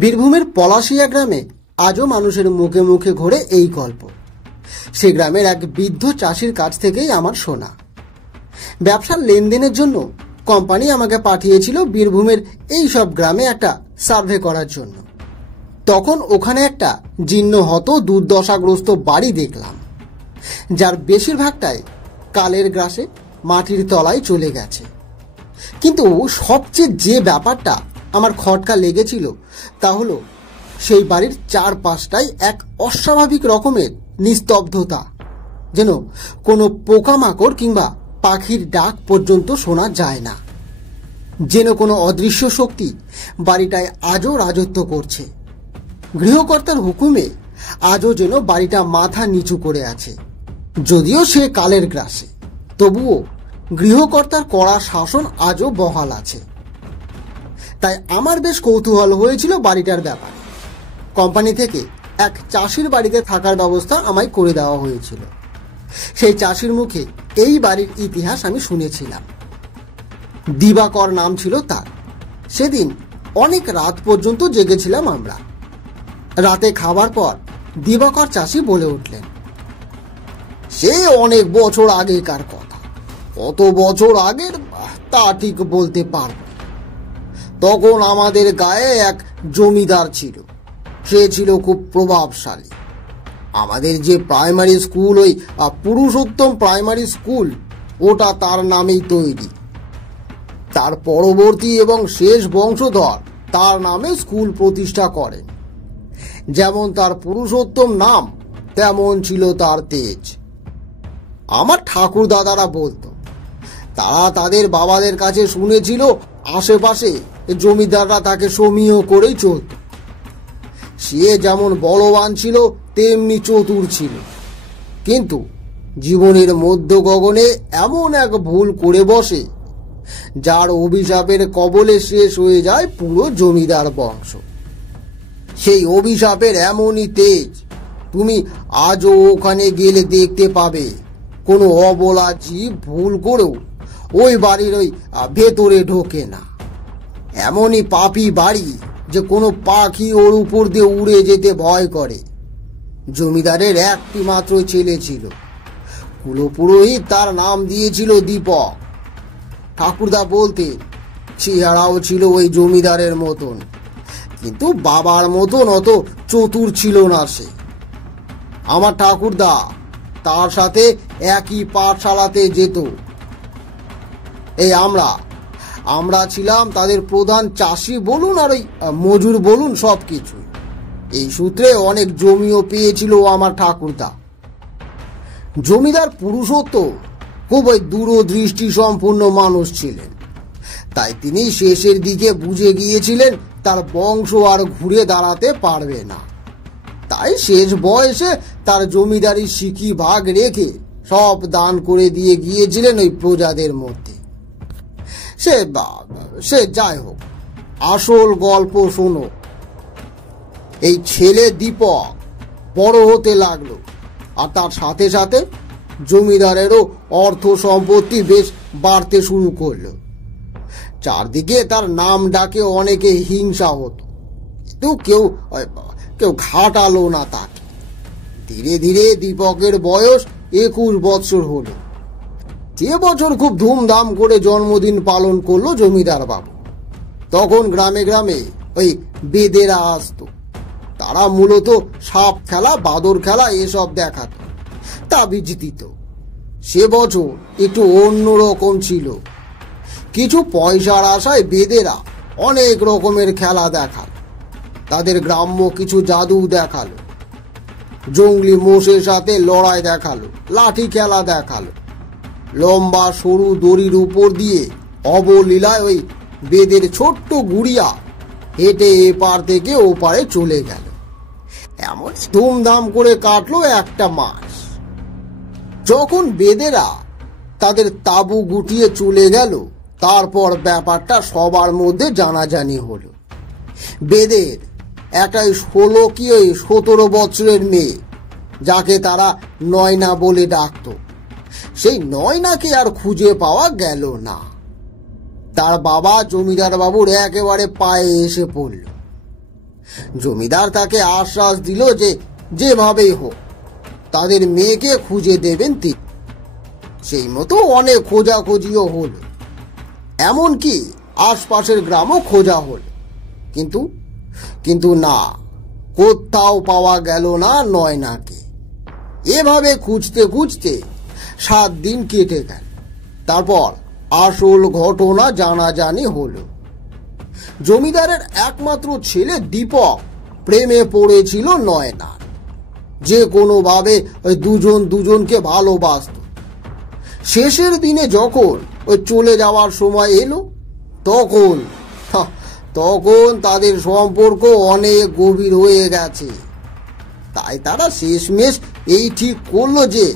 বীরভূমের পলাশিয়া গ্রামে আজও মানুষের মুখে মুখে ঘোরে এই গল্প। সে গ্রামের এক বৃদ্ধ চাষির কাছ থেকেই আমার শোনা। ব্যবসার লেনদেনের জন্য কোম্পানি আমাকে পাঠিয়েছিল বীরভূমের এই সব গ্রামে একটা সার্ভে করার জন্য। তখন ওখানে একটা জীর্ণহত দুর্দশাগ্রস্ত বাড়ি দেখলাম, যার বেশিরভাগটাই কালের গ্রাসে মাটির তলায় চলে গেছে। কিন্তু সবচেয়ে যে ব্যাপারটা আমার খটকা লেগেছিল তা হলো সেই বাড়ির চারপাশটাই এক অস্বাভাবিক রকমের নিস্তব্ধতা, যেন কোনো পোকামাকড় কিংবা পাখির ডাক পর্যন্ত শোনা যায় না। যেন কোনো অদৃশ্য শক্তি বাড়িটায় আজও রাজত্ব করছে। গৃহকর্তার হুকুমে আজও যেন বাড়িটা মাথা নিচু করে আছে। যদিও সে কালের গ্রাসে, তবুও গৃহকর্তার কড়া শাসন আজও বহাল আছে। তাই আমার বেশ কৌতূহল হয়েছিল বাড়িটার ব্যাপারে। কোম্পানি থেকে এক চাষির বাড়িতে থাকার ব্যবস্থা আমায় করে দেওয়া হয়েছিল। সেই চাষির মুখে এই বাড়ির ইতিহাস আমি শুনেছিলাম। দিবাকর নাম ছিল তার। সেদিন অনেক রাত পর্যন্ত জেগেছিলাম আমরা। রাতে খাবার পর দিবাকর চাষি বলে উঠলেন, সে অনেক বছর আগেকার কথা। কত বছর আগের তা ঠিক বলতে পারব। তখন আমাদের গায়ে এক জমিদার ছিল। সে ছিল খুব প্রভাবশালী। আমাদের যে প্রাইমারি স্কুল, ওই পুরুষোত্তম প্রাইমারি স্কুল, ওটা তার নামেই তৈরি। তার পরবর্তী এবং শেষ বংশধর তার নামে স্কুল প্রতিষ্ঠা করেন। যেমন তার পুরুষোত্তম নাম, তেমন ছিল তার তেজ। আমার ঠাকুর দাদারা বলতো, তারা তাদের বাবাদের কাছে শুনেছিল আশেপাশে জমিদাররা তাকে সমীহ করেই চলত। সে যেমন বলবান ছিল তেমনি চতুর ছিল, কিন্তু জীবনের মধ্য গগনে এমন এক ভুল করে বসে যার অভিশাপের কবলে শেষ হয়ে যায় পুরো জমিদার বংশ। সেই অভিশাপের এমনই তেজ তুমি আজও ওখানে গেলে দেখতে পাবে। কোনো অবলা জীব ভুল করেও ওই বাড়ির ওই ভেতরে ঢোকে না। এমনই পাপী বাড়ি যে কোনো পাখি ওর উপর দিয়ে উড়ে যেতে ভয় করে। জমিদারের একটি মাত্র ছেলে ছিল, কুলপুরোহিত তার নাম দিয়েছিল দীপক। ঠাকুরদা বলতেন চেহারাও ছিল ওই জমিদারের মতন, কিন্তু বাবার মতন অত চতুর ছিল না সে। আমার ঠাকুরদা তার সাথে একই পাঠশালাতে যেত। এই আমরা ছিলাম তাদের প্রধান চাষি বলুন আর ওই মজুর বলুন, সব কিছু। এই সূত্রে অনেক জমিও পেয়েছিল আমার ঠাকুরদা। জমিদার পুরুষোত্তম খুব ওই দূরদৃষ্টি সম্পন্ন মানুষ ছিলেন। তাই তিনি শেষের দিকে বুঝে গিয়েছিলেন তার বংশ আর ঘুরে দাঁড়াতে পারবে না। তাই শেষ বয়সে তার জমিদারি সিকি ভাগ রেখে সব দান করে দিয়ে গিয়েছিলেন ওই প্রজাদের মধ্যে। সে যাই হোক, আসল গল্প শোনো। এই ছেলে দীপক বড় হতে লাগলো, আর তার সাথে সাথে জমিদারেরও অর্থ সম্পত্তি বেশ বাড়তে শুরু করলো। চারদিকে তার নাম ডাকে অনেকে হিংসা হতো, কিন্তু কেউ ঘাটালো না তাকে। ধীরে ধীরে দীপকের বয়স 21 বৎসর হলো। যে বছর খুব ধুমধাম করে জন্মদিন পালন করলো জমিদার বাবু। তখন গ্রামে গ্রামে ওই বেদেরা আসতো। তারা মূলত সাপ খেলা, বাদর খেলা এসব দেখাতো, তাবিজ দিত। সে বছর একটু অন্যরকম ছিল। কিছু পয়সার আশায় বেদেরা অনেক রকমের খেলা দেখালো। তাদের গ্রাম্য কিছু জাদু দেখালো, জঙ্গলি মোষের সাথে লড়াই দেখালো, লাঠি খেলা দেখালো। লম্বা সরু দড়ির উপর দিয়ে অবলীলায় ওই বেদের ছোট্ট গুড়িয়া হেঁটে এপার থেকে ওপারে চলে গেল। এমন ধুমধাম করে কাটলো একটা মাস। যখন বেদেরা তাদের তাঁবু গুটিয়ে চলে গেল, তারপর ব্যাপারটা সবার মধ্যে জানাজানি হলো। বেদের একটা 16 কি 17 বছরের মেয়ে, যাকে তারা নয়না বলে ডাকত, সেই নয়নাকে আর খুঁজে পাওয়া গেল না। তার বাবা জমিদার বাবুর একেবারে পায়ে এসে পড়ল। জমিদার তাকে আশ্বাস দিল যে যেভাবেই হোক তাদের মেয়েকে খুঁজে দেবেন তিনি। সেই মতো অনেক খোঁজাখুঁজিও হলো, এমনকি আশপাশের গ্রামও খোঁজা হলো, কিন্তু কিন্তু না, কোথাও পাওয়া গেল না নয়নাকে। এভাবে খুঁজতে খুঁজতে 7 দিন কেটে গেল। তারপর আসল ঘটনা জানাজানি হলো। জমিদারের একমাত্র ছেলে দীপক প্রেমে পড়েছিল নয়নার। যে কোনোভাবে ওই দুজনকে ভালোবাসত। শেষের দিনে যখন ওই চলে যাওয়ার সময় এলো, তখন তাদের সম্পর্ক অনেক গভীর হয়ে গেছে। তাই তারা শেষমেশ এই ঠিক করলো যে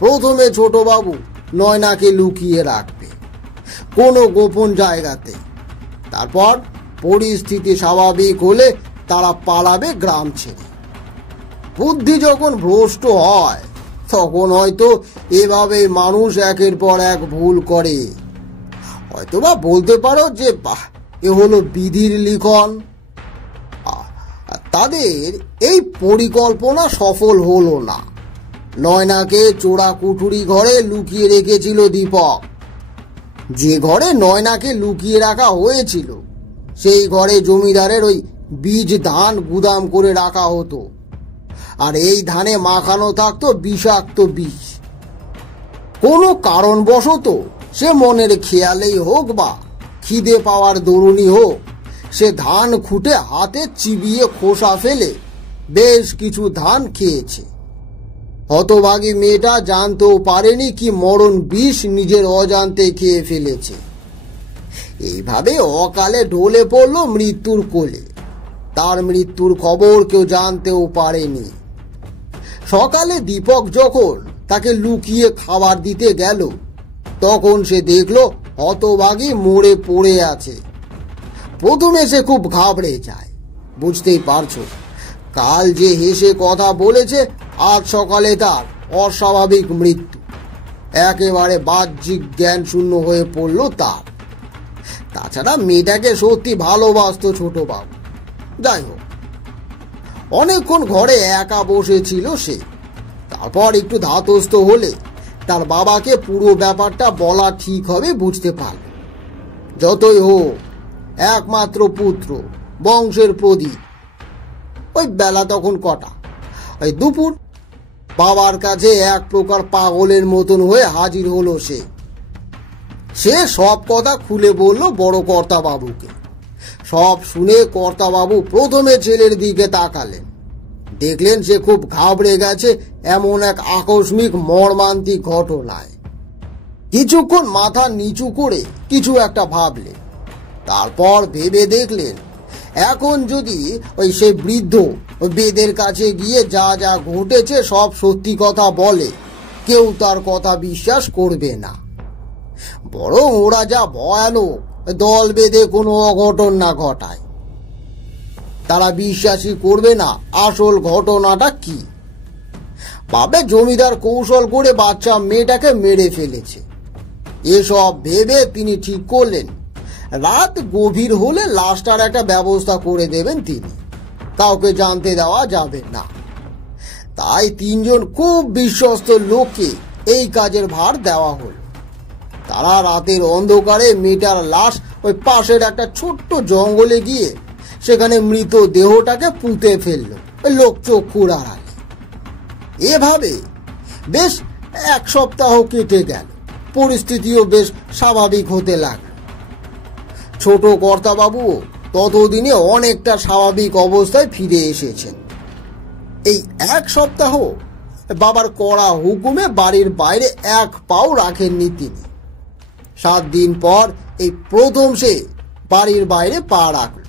প্রথমে ছোটবাবু নয়নাকে লুকিয়ে রাখবে কোনো গোপন জায়গাতে। তারপর পরিস্থিতি স্বাভাবিক হলে তারা পালাবে গ্রাম ছেড়ে। বুদ্ধি যখন ভ্রষ্ট হয় তখন হয়তো এভাবে মানুষ একের পর এক ভুল করে। হয়তোবা বলতে পারো যে বাহ, এ হলো বিধির লিখন। তাদের এই পরিকল্পনা সফল হলো না। নয়নাকে চোরা কুঠুরি ঘরে লুকিয়ে রেখেছিল দীপক। যে ঘরে নয়নাকে লুকিয়ে রাখা হয়েছিল সেই ঘরে জমিদারের ওই বীজ ধান গুদাম করে রাখা হতো, আর এই ধানে মাখানো থাকতো বিষাক্ত বিষ। কোনো কারণবশত সে মনের খেয়ালেই হোক বা খিদে পাওয়ার দরুনই হোক, সে ধান খুঁটে হাতে চিবিয়ে খোসা ফেলে বেশ কিছু ধান খেয়েছে। হতভাগী মেয়েটা জানতেও পারেনি কি মরণ বিষ নিজের অজান্তে খেয়ে ফেলেছে। এইভাবে অকালে ঢলে পড়ল মৃত্যুর কোলে। তার মৃত্যুর খবর কেউ জানতেও পারেনি। সকালে দীপক যখন তাকে লুকিয়ে খাবার দিতে গেল, তখন সে দেখল হতভাগী মরে পড়ে আছে। প্রথমে সে খুব ঘাবড়ে যায়। বুঝতেই পারছো, কাল যে হেসে কথা বলেছে, আজ সকালে তার অস্বাভাবিক মৃত্যু। একেবারে বাহ্যিক জ্ঞান শূন্য হয়ে পড়ল তার। তাছাড়া মেয়েটাকে সত্যি ভালোবাসত ছোটবাবু। যাই হোক, অনেকক্ষণ ঘরে একা বসেছিল সে। তারপর একটু ধাতস্থ হলে তার বাবাকে পুরো ব্যাপারটা বলা ঠিক হবে বুঝতে পারল। যতই হোক, একমাত্র পুত্র, বংশের প্রদীপ। ওই বেলা তখন কটা? ওই দুপুর। বাবার কাছে এক প্রকার পাগলের মতন হয়ে হাজির হলো সে। সে সব কথা খুলে বলল বড় কর্তাবাবুকে। সব শুনে কর্তাবাবু প্রথমে ছেলের দিকে তাকালেন। দেখলেন সে খুব ঘাবড়ে গেছে এমন এক আকস্মিক মর্মান্তিক ঘটনায়। কিছুক্ষণ মাথা নিচু করে কিছু একটা ভাবলেন। তারপর ভেবে দেখলেন, এখন যদি ওই সে বৃদ্ধ ওই বেদের কাছে গিয়ে যা যা ঘটেছে সব সত্যি কথা বলে, কেউ তার কথা বিশ্বাস করবে না। বরং ওরা যা ভয়ানক দল বেঁধে কোনো অঘটন না ঘটায়, তারা বিশ্বাসই করবে না আসল ঘটনাটা কি। ভাবে জমিদার কৌশল করে বাচ্চা মেয়েটাকে মেরে ফেলেছে। এসব ভেবে তিনি ঠিক করলেন রাত গভীর হলে লাশটার একটা ব্যবস্থা করে দেবেন তিনি, কাউকে জানতে দেওয়া যাবে না। তাই 3 জন খুব বিশ্বস্ত লোককে এই কাজের ভার দেওয়া হলো। তারা রাতের অন্ধকারে মেয়েটার লাশ ওই পাশের একটা ছোট্ট জঙ্গলে গিয়ে সেখানে মৃত দেহটাকে পুঁতে ফেললো লোক চক্ষুর আড়ালে। এভাবে বেশ 1 সপ্তাহ কেটে গেল। পরিস্থিতিও বেশ স্বাভাবিক হতে লাগলো। ছোট কর্তাবাবুও ততদিনে অনেকটা স্বাভাবিক অবস্থায় ফিরে এসেছেন। এই 1 সপ্তাহ বাবার কড়া হুকুমে বাড়ির বাইরে 1 পাও রাখেননি তিনি। 7 দিন পর এই প্রথম সে বাড়ির বাইরে পা রাখল।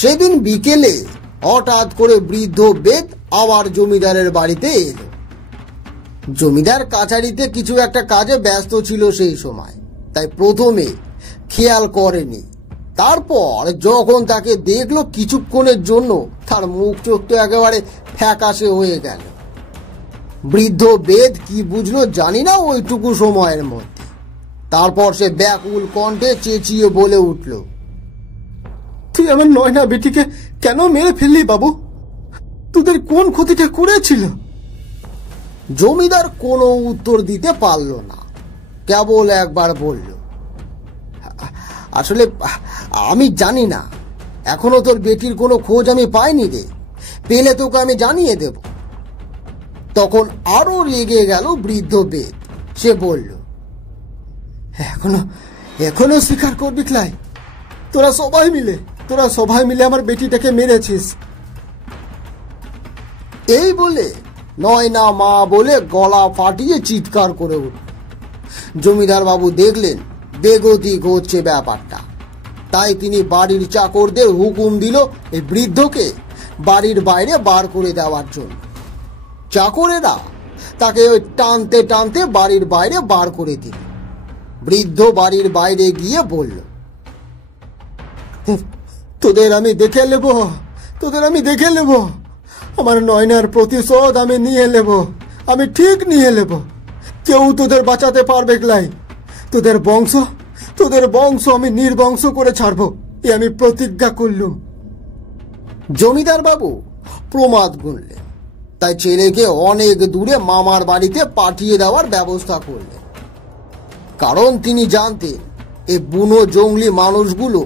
সেদিন বিকেলে হঠাৎ করে বৃদ্ধ বেদ আবার জমিদারের বাড়িতে এলো। জমিদার কাছারিতে কিছু একটা কাজে ব্যস্ত ছিল সেই সময়, তাই প্রথমে খেয়াল করেনি। তারপর যখন তাকে দেখলো, কিছুক্ষণের জন্য তার মুখ চোখ তো একেবারে ফ্যাকাশে হয়ে গেল। বৃদ্ধ বেদ কি বুঝলো জানি না ওইটুকু সময়ের মধ্যে। তারপর সে ব্যাকুল কণ্ঠে চেঁচিয়ে বলে উঠল, তুই আমার নয়না বেটিকে কেন মেরে ফেললি বাবু? তোদের কোন ক্ষতিটা করেছিল? জমিদার কোনো উত্তর দিতে পারল না, কেবল একবার বলল, আসলে আমি জানি না, এখনো তোর বেটির কোনো খোঁজ আমি পাইনি রে, পেলে তোকে আমি জানিয়ে দেব। তখন আরো রেগে গেল বৃদ্ধ বেদ। সে বলল, এখনো স্বীকার করবি ক্লাই? তোরা সবাই মিলে আমার বেটিটাকে মেরেছিস। এই বলে নয়না মা বলে গলা ফাটিয়ে চিৎকার করে উঠল। জমিদার বাবু দেখলেন বেগতিক হচ্ছে ব্যাপারটা, তাই তিনি বাড়ির চাকরদের হুকুম দিল এই বৃদ্ধকে বাড়ির বাইরে বার করে দেওয়ার জন্য। চাকরেরা তাকে ওই টানতে টানতে বাড়ির বাইরে বার করে দিল। বৃদ্ধ বাড়ির বাইরে গিয়ে বলল, তোদের আমি দেখে নেব, আমার নয়নার প্রতিশোধ আমি নিয়ে নেব, আমি ঠিক নিয়ে নেব। কেউ তোদের বাঁচাতে পারবে ক্লাই? তোদের বংশ আমি নির্বংশ করে ছাড়বো, এ আমি প্রতিজ্ঞা করলুম। জমিদার বাবু প্রমাদ গুনলেন, তাই ছেলেকে অনেক দূরে মামার বাড়িতে পাঠিয়ে দেওয়ার ব্যবস্থা করলেন। কারণ তিনি জানতেন এই বুনো জঙ্গলি মানুষগুলো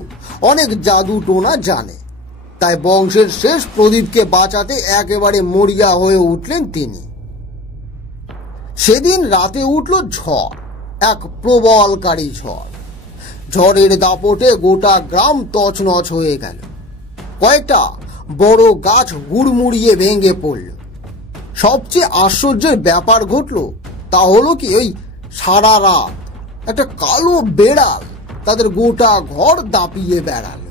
অনেক জাদু টোনা জানে। তাই বংশের শেষ প্রদীপকে বাঁচাতে একেবারে মরিয়া হয়ে উঠলেন তিনি। সেদিন রাতে উঠল ঝড়, এক প্রবলকারী ঝড়। ঝড়ের দাপটে গোটা গ্রাম তছনছ হয়ে গেল। কয়েকটা বড় গাছ হুড়মুড়িয়ে ভেঙে পড়ল। সবচেয়ে আশ্চর্যের ব্যাপার ঘটল, তা হলো কি, ওই সারা রাত একটা কালো বেড়াল তাদের গোটা ঘর দাপিয়ে বেড়াল।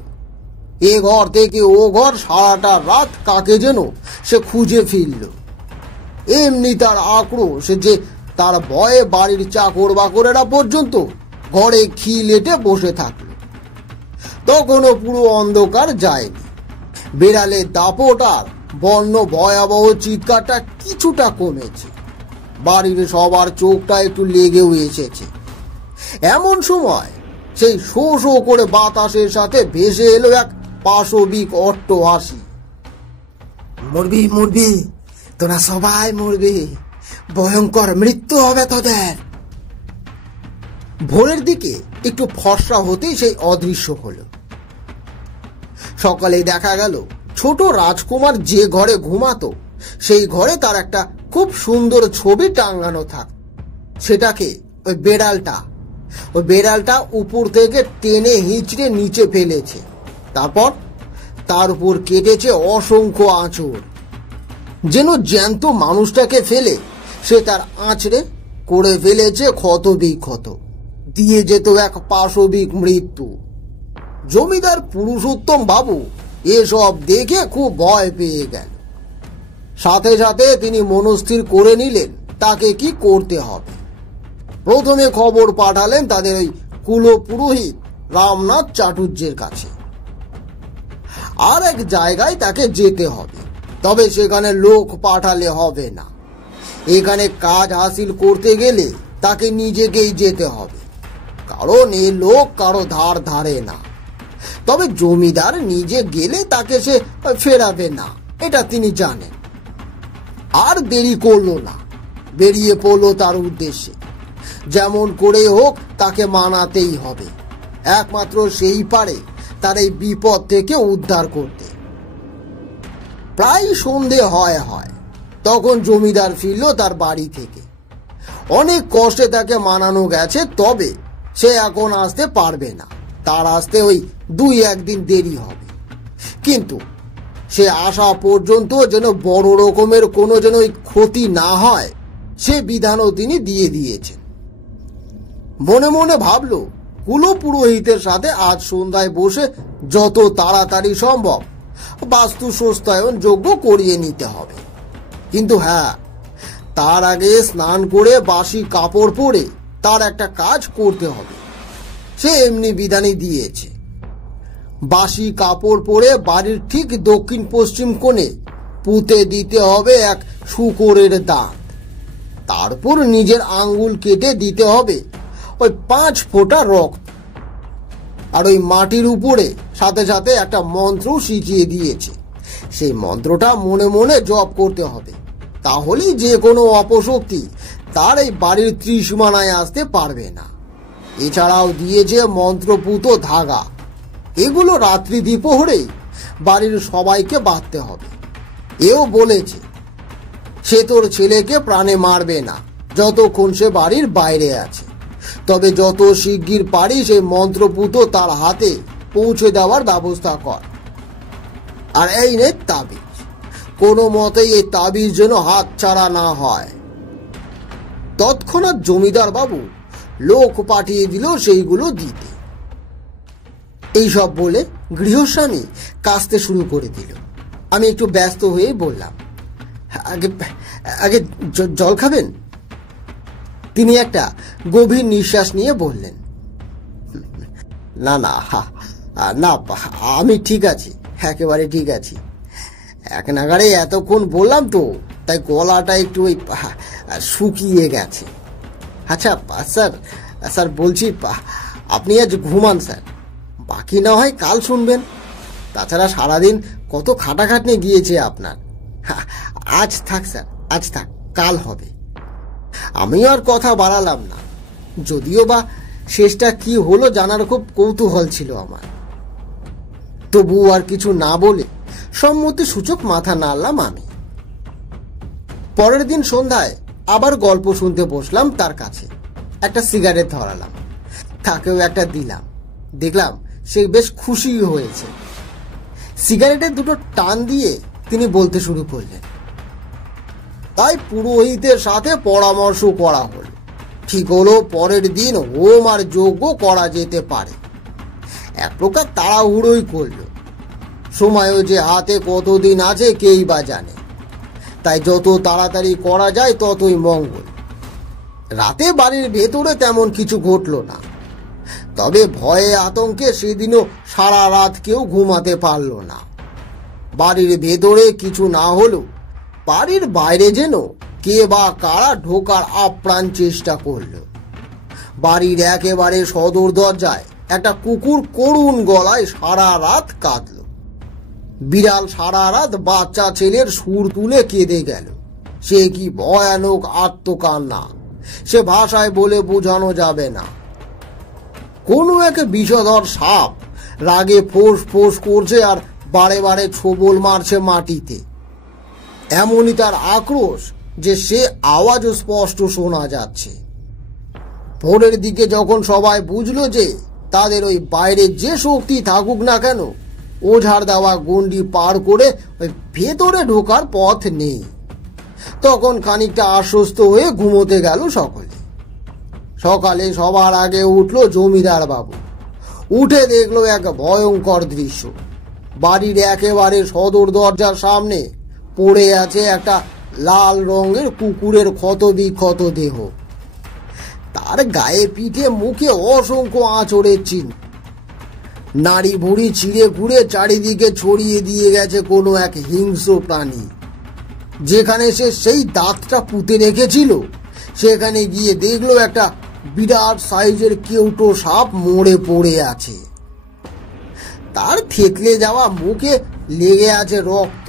এ ঘর থেকে ও ঘর সারাটা রাত কাকে যেন সে খুঁজে ফিরল। এমনি তার আক্রোশ যে তার ভয়ে বাড়ির চাকর বাকরেরা পর্যন্ত ঘরে খিলেটে বসে থাকল। তখনও পুরো অন্ধকার যায়নি। বেড়ালের দাপট আর বন্য ভয়াবহ চিৎকারটা কিছুটা কমেছে। বাড়ির সবার চোখটা একটু লেগেও এসেছে। এমন সময় সেই শো শো করে বাতাসের সাথে ভেসে এলো এক পাশবিক অট্ট হাসি। মরবি, তোরা সবাই মরবি, ভয়ঙ্কর মৃত্যু হবে তোদের। ভোরের দিকে একটু ফর্সা হতেই সেই অদৃশ্য হলো। সকালে দেখা গেল ছোট রাজকুমার যে ঘরে ঘুমাতো সেই ঘরে তার একটা খুব সুন্দর ছবি টাঙানো থাক। সেটাকে ওই বেড়ালটা উপর থেকে টেনে হিঁচড়ে নিচে ফেলেছে। তারপর তার উপর কেটেছে অসংখ্য আঁচড়, যেন জ্যান্ত মানুষটাকে ফেলে সে তার আঁচড়ে করে ফেলেছে ক্ষত বিক্ষত, দিয়ে যেত এক পাশবিক মৃত্যু। জমিদার পুরুষোত্তম বাবু এসব দেখে খুব ভয় পেয়ে গেল। সাথে সাথে তিনি মনস্থির করে নিলেন তাকে কি করতে হবে। প্রথমে খবর পাঠালেন তাদের ওই কুলপুরোহিত রামনাথ চাটুর্যের কাছে। আর এক জায়গায় তাকে যেতে হবে, তবে সেখানে লোক পাঠালে হবে না। এখানে কাজ হাসিল করতে গেলে তাকে নিজেকেই যেতে হবে, কারণ এ লোক কারো ধার ধারে না। তবে জমিদার নিজে গেলে তাকে সে ফেরাবে না, এটা তিনি জানেন। আর দেরি করলো না, বেরিয়ে পড়লো তার উদ্দেশ্যে। যেমন করে হোক তাকে মানাতেই হবে, একমাত্র সেই পারে তার এই বিপদ থেকে উদ্ধার করতে। প্রায় সন্ধে হয় তখন জমিদার ফিরল তার বাড়ি থেকে। অনেক কষ্টে তাকে মানানো গেছে, তবে সে এখন আসতে পারবে না, তার আসতে ওই 2-1 দিন দেরি হবে। কিন্তু সে আসা পর্যন্ত যেন বড় রকমের কোনো যেন ক্ষতি না হয় সে বিধানও তিনি দিয়ে দিয়েছেন। মনে মনে ভাবল কুলপুরোহিতের সাথে আজ সন্ধ্যায় বসে যত তাড়াতাড়ি সম্ভব বাস্তু সস্তায়ন যজ্ঞ করিয়ে নিতে হবে। কিন্তু হ্যাঁ, তার আগে স্নান করে বাসি কাপড় পরে তার একটা কাজ করতে হবে। সে এমনি বিধানই দিয়েছে। বাসি কাপড় পরে বাড়ির ঠিক দক্ষিণ পশ্চিম কোণে পুঁতে দিতে হবে এক শূকরের দাঁত। তারপর নিজের আঙ্গুল কেটে দিতে হবে ওই 5 ফোঁটা রক্ত। আর ওই মাটির উপরে সাথে সাথে একটা মন্ত্র শিখিয়ে দিয়েছে। সেই মন্ত্রটা মনে মনে জপ করতে হবে, তাহলেই যে কোনো অপশক্তি তার এই বাড়ির ত্রিসীমানায় আসতে পারবে না। এছাড়াও দিয়েছে মন্ত্রপুত ধাগা। এগুলো রাত্রি দ্বিপ্রহরেই বাড়ির সবাইকে বাঁধতে হবে। এও বলেছে সে তোর ছেলেকে প্রাণে মারবে না যতক্ষণ সে বাড়ির বাইরে আছে, তবে যত শিগগির পারি সেই মন্ত্রপুত তার হাতে পৌঁছে দেওয়ার ব্যবস্থা কর। আর এই নে তাবিজ, কোনো মতেই এই তাবিজ যেন হাত ছাড়া না হয়। তৎক্ষণাৎ জমিদার বাবু লোক পাঠিয়ে দিল সেইগুলো দিতে। এইসব বলে গৃহস্বামী কাঁচতে শুরু করে দিল। আমি একটু ব্যস্ত হয়ে বললাম, আগে আগে জল খাবেন? তিনি একটা গভীর নিঃশ্বাস নিয়ে বললেন, না না না, আমি ঠিক আছি, একেবারে ঠিক আছি। এক নাগারে এতক্ষণ বললাম তো, তাই গলাটা একটু ওই শুকিয়ে গেছে। আচ্ছা স্যার, স্যার বলছি আপনি আজ ঘুমান স্যার, বাকি না হয় কাল শুনবেন। তাছাড়া সারাদিন কত খাটাখাটনি গিয়েছে আপনার। আজ থাক স্যার, আজ থাক, কাল হবে। আমিও আর কথা বাড়ালাম না, যদিও বা শেষটা কি হলো জানার খুব কৌতূহল ছিল আমার। তবু আর কিছু না বলে সম্মতি সূচক মাথা নাড়লাম আমি। পরের দিন সন্ধ্যায় আবার গল্প শুনতে বসলাম তার কাছে। একটা সিগারেট ধরালাম, তাকেও একটা দিলাম। দেখলাম সে বেশ খুশি হয়েছে। সিগারেটের দুটো টান দিয়ে তিনি বলতে শুরু করলেন, তাই পুরোহিতের সাথে পরামর্শ করা হল। ঠিক হলো পরের দিন হোম আর যজ্ঞ করা যেতে পারে। এক প্রকার তাড়াহুড়োই করল, সময়ও যে হাতে কতদিন আছে কেই বা জানে। তাই যত তাড়াতাড়ি করা যায় ততই মঙ্গল। রাতে বাড়ির ভেতরে তেমন কিছু ঘটল না, তবে ভয়ে আতঙ্কে সেদিনও সারা রাত কেউ ঘুমাতে পারল না। বাড়ির ভেতরে কিছু না হলেও বাড়ির বাইরে যেন কে বা কারা ঢোকার আপ্রাণ চেষ্টা করল। বাড়ির একেবারে সদর দরজায় একটা কুকুর করুণ গলায় সারা রাত কাঁদল। বিড়াল সারা রাত বাচ্চা ছেলের সুর তুলে কেঁদে গেল। সে কি ভয়ানক আত্মকান্না, সে ভাষায় বলে বোঝানো যাবে না। কোনো এক বিষধর সাপ রাগে ফোঁস ফোঁস করছে আর বারে বারে ছোবল মারছে মাটিতে। এমনই তার আক্রোশ যে সে আওয়াজও স্পষ্ট শোনা যাচ্ছে। ভোরের দিকে যখন সবাই বুঝলো যে তাদের ওই বাইরে যে শক্তি থাকুক না কেন, ওঝার দেওয়া গণ্ডি পার করে ওই ভেতরে ঢোকার পথ নেই, তখন খানিকটা আশ্বস্ত হয়ে ঘুমোতে গেল সকলে। সকালে সবার আগে উঠল জমিদার বাবু। উঠে দেখলো এক ভয়ঙ্কর দৃশ্য। বাড়ির একেবারে সদর দরজার সামনে পড়ে আছে একটা লাল রঙের কুকুরের ক্ষত বিক্ষত দেহ। তার গায়ে পিঠে মুখে অসংখ্য আঁচড়ের চিহ্ন। নাড়ি ভুড়ি ছিঁড়ে ঘুরে চারিদিকে ছড়িয়ে দিয়ে গেছে কোনো এক হিংস্র প্রাণী। যেখানে সে সেই দাঁতটা পুঁতে রেখেছিল সেখানে গিয়ে দেখলো একটা বিরাট সাইজের কেউটো সাপ মরে পড়ে আছে। তার থেতলে যাওয়া মুখে লেগে আছে রক্ত।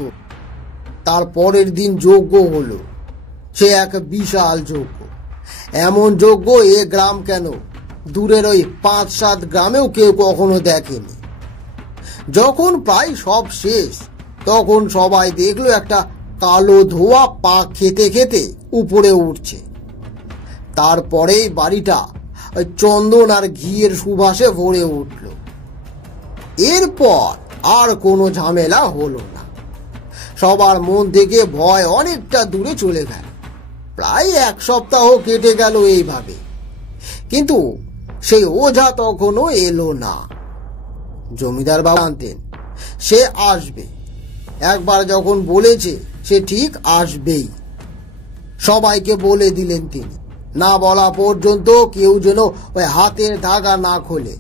তার পরের দিন যজ্ঞ হলো। সে এক বিশাল যজ্ঞ। এমন যজ্ঞ এ গ্রাম কেন, দূরের ওই 5-7 গ্রামেও কেউ কখনো দেখেনি। যখন প্রায় সব শেষ, তখন সবাই দেখলো একটা কালো ধোঁয়া পাক খেতে খেতে উপরে উঠছে। তারপরেই বাড়িটা ওই চন্দন আর ঘিয়ের সুবাসে ভরে উঠল। এরপর আর কোনো ঝামেলা হলো না। সবার মন থেকে ভয় অনেকটা দূরে চলে গেল। প্রায় 1 সপ্তাহ কেটে গেল এইভাবে, কিন্তু সেই ওঝা তখনও এলো না। জমিদার বাবু জানতেন সে আসবে। একবার যখন বলেছে সে ঠিক আসবেই। সবাইকে বলে দিলেন তিনি, না বলা পর্যন্ত কেউ যেন ওই হাতের ধাগা না খোলে।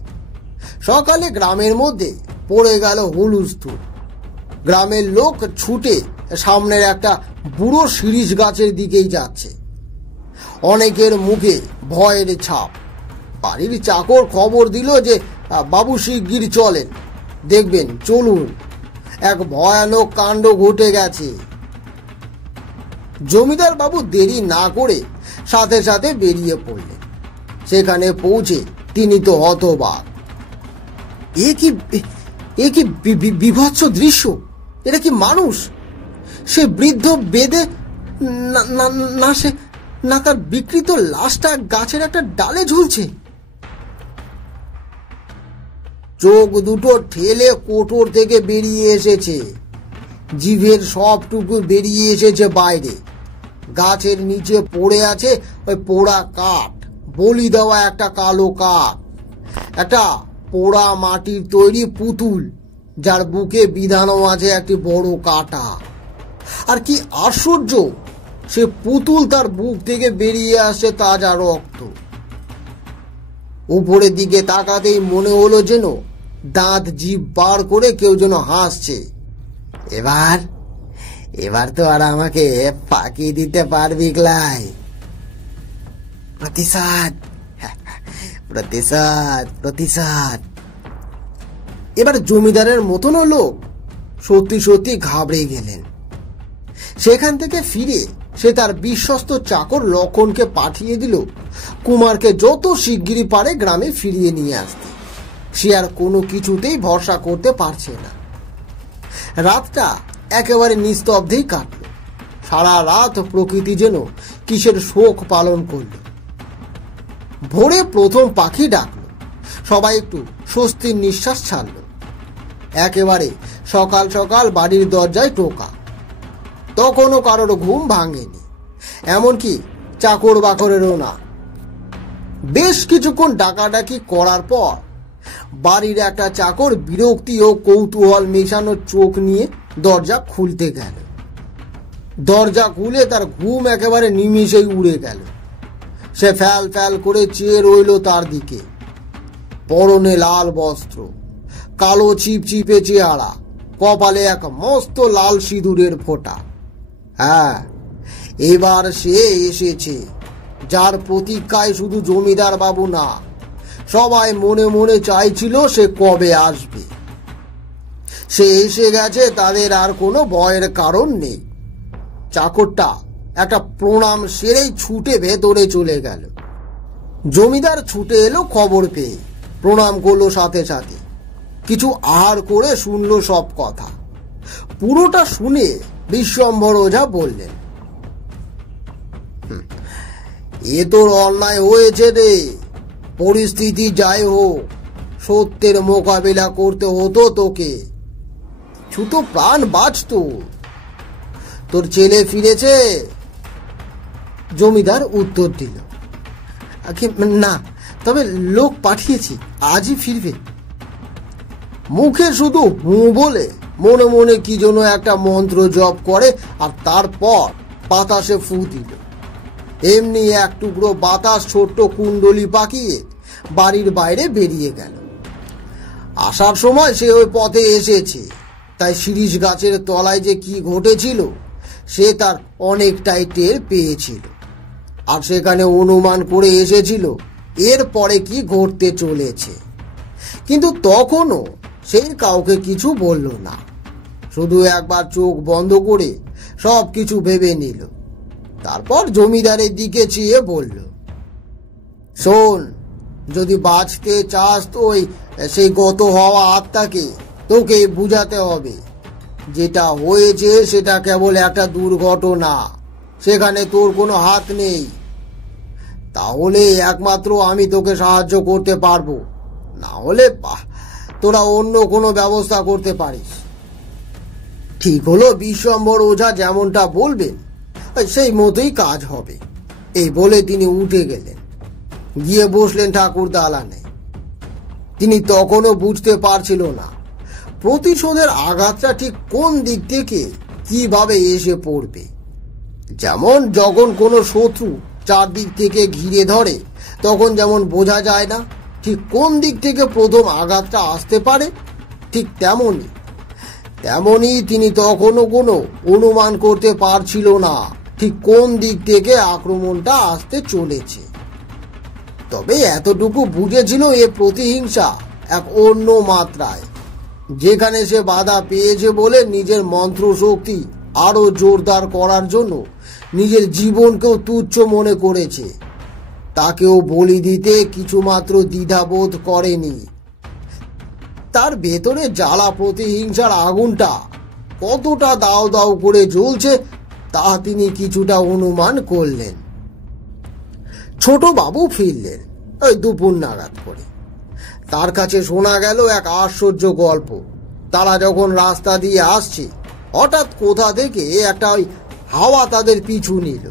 সকালে গ্রামের মধ্যে পড়ে গেল হুলস্থুল। গ্রামের লোক ছুটে সামনের একটা বুড়ো শিরিষ গাছের দিকেই যাচ্ছে। অনেকের মুখে ভয়ের ছাপ। বাড়ির চাকর খবর দিল যে বাবু শিগগির চলেন, দেখবেন, চলুন, এক ভয়ানক কাণ্ড ঘটে গেছে। জমিদার বাবু দেরি না করে সাথে সাথে বেরিয়ে পড়লেন। সেখানে পৌঁছে তিনি তো হতবাক। এ কি বিভৎস দৃশ্য! এটা কি মানুষ? সে বৃদ্ধ বেদে না তার বিকৃত লাশটা গাছের একটা ডালে ঝুলছে। চোখ দুটো ঠেলে কোটর থেকে বেরিয়ে এসেছে, জিভের সবটুকু বেরিয়ে এসেছে বাইরে। গাছের নিচে পড়ে আছে ওই পোড়া কাঠ, বলি দেওয়া একটা কালো কাক, একটা পোড়া মাটির তৈরি পুতুল, যার বুকে বিধানো আছে একটি বড় কাঁটা। আর কি আশ্চর্য, সে পুতুল তার বুক থেকে বেরিয়ে আসছে তাজা রক্ত। উপরের দিকে তাকাতেই মনে হলো যেন দাঁত জিভ বার করে কেউ যেন হাসছে। এবার তো আর আমাকে ফাঁকি দিতে পারবি ক্লাই? প্রতিশোধ, প্রতিশোধ, প্রতিশোধ। এবার জমিদারের মতনও লোক সত্যি সত্যি ঘাবড়ে গেলেন। সেখান থেকে ফিরে সে তার বিশ্বস্ত চাকর লক্ষণকে পাঠিয়ে দিল কুমারকে যত শিগগিরই পারে গ্রামে ফিরিয়ে নিয়ে আসতে। সে আর কোনো কিছুতেই ভরসা করতে পারছে না। রাতটা একেবারে নিস্তব্ধেই কাটল। সারা রাত প্রকৃতি যেন কিসের শোক পালন করল। ভোরে প্রথম পাখি ডাকল, সবাই একটু স্বস্তির নিঃশ্বাস ছাড়ল। একেবারে সকাল সকাল বাড়ির দরজায় টোকা। তখনও কারোর ঘুম ভাঙেনি, এমনকি চাকর বাকরেরও না। বেশ কিছুক্ষণ ডাকাডাকি করার পর বাড়ির একটা চাকর বিরক্তি ও কৌতূহল মেশানো চোখ নিয়ে দরজা খুলতে গেল। দরজা খুলে তার ঘুম একেবারে নিমিষেই উড়ে গেল। সে ফ্যাল ফ্যাল করে চেয়ে রইল তার দিকে। পরনে লাল বস্ত্র, কালো চিপচিপে চেহারা, কপালে এক মস্ত লাল সিঁদুরের ফোঁটা। হ্যাঁ, এবার সে এসেছে, যার প্রতীক্ষায় শুধু জমিদার বাবু না, সবাই মনে মনে চাইছিল সে কবে আসবে। সে এসে গেছে, তাদের আর কোনো ভয়ের কারণ নেই। চাকরটা একটা প্রণাম সেরেই ছুটে ভেতরে চলে গেল। জমিদার ছুটে এলো খবর পেয়ে, প্রণাম করলো সাথে সাথে, কিছু আহার করে শুনলো সব কথা। পুরোটা শুনে বিশ্বম্ভর ওঝা বললেন, এ তোর অন্যায় হয়েছে রে। পরিস্থিতি যাই হোক, সত্যের মোকাবিলা করতে হতো তোকে, ছুতো প্রাণ বাঁচত। তোর ছেলে ফিরেছে? জমিদার উত্তর দিল, না, তবে লোক পাঠিয়েছি, আজই ফিরবে। মুখে শুধু হু বলে মনে মনে কি যেন একটা মন্ত্র জপ করে, আর তারপর বাতাসে ফু দিল। এমনি এক টুকরো বাতাস ছোট্ট কুণ্ডলি পাকিয়ে বাড়ির বাইরে বেরিয়ে গেল। আসার সময় সে ওই পথে এসেছে, তাই শিরীষ গাছের তলায় যে কি ঘটেছিল সে তার অনেকটাই টের পেয়েছিল, আর সেখানে অনুমান করে এসেছিল এর পরে কি ঘটতে চলেছে। কিন্তু তখনও সে কাউকে কিছু বলল না, শুধু একবার চোখ বন্ধ করে সব কিছু ভেবে নিল। তারপর জমিদারের দিকে চেয়ে বলল, শোন, যদি বাঁচতে চাস তো সেই গত হওয়া আত্মাকে তোকে বুঝাতে হবে যেটা হয়েছে সেটা কেবল একটা দুর্ঘটনা, সেখানে তোর কোনো হাত নেই। তাহলে একমাত্র আমি তোকে সাহায্য করতে পারবো, না হলে তোরা অন্য কোনো ব্যবস্থা করতে পারিস। ঠিক হলো, বিশ্বম্ভর ওঝা যেমনটা বলবেন সেই মতোই কাজ হবে। এই বলে তিনি উঠে গেলেন, গিয়ে বসলেন ঠাকুর দালানে। তিনি তখনও বুঝতে পারছিল না প্রতিশোধের আঘাতটা ঠিক কোন দিক থেকে কিভাবে এসে পড়বে। যেমন যখন কোনো শত্রু চারদিক থেকে ঘিরে ধরে তখন যেমন বোঝা যায় না ঠিক কোন দিক থেকে প্রথম আঘাতটা আসতে পারে, ঠিক তেমনই তিনি তখনও কোনো অনুমান করতে পারছিল না ঠিক কোন দিক থেকে আক্রমণটা আসতে চলেছে। তবে এতটুকু বুঝেছিল এ প্রতিহিংসা এক অন্য মাত্রায়, যেখানে সে বাধা পেয়েছে বলে নিজের মন্ত্র শক্তি আরো জোরদার করার জন্য নিজের জীবনকেও তুচ্ছ মনে করেছে। তাকেও বলি দিতে কিছুমাত্র দ্বিধাবোধ করেনি। তার ভেতরে জ্বালা প্রতিহিংসার আগুনটা কতটা দাও দাও করে জ্বলছে তা তিনি কিছুটা অনুমান করলেন। ছোট বাবু ফিরলেন ওই দুপুর নাগাদ করে। তার কাছে শোনা গেল এক আশ্চর্য গল্প। তারা যখন রাস্তা দিয়ে আসছে, হঠাৎ কোথা থেকে একটা ওই হাওয়া তাদের পিছু নিল।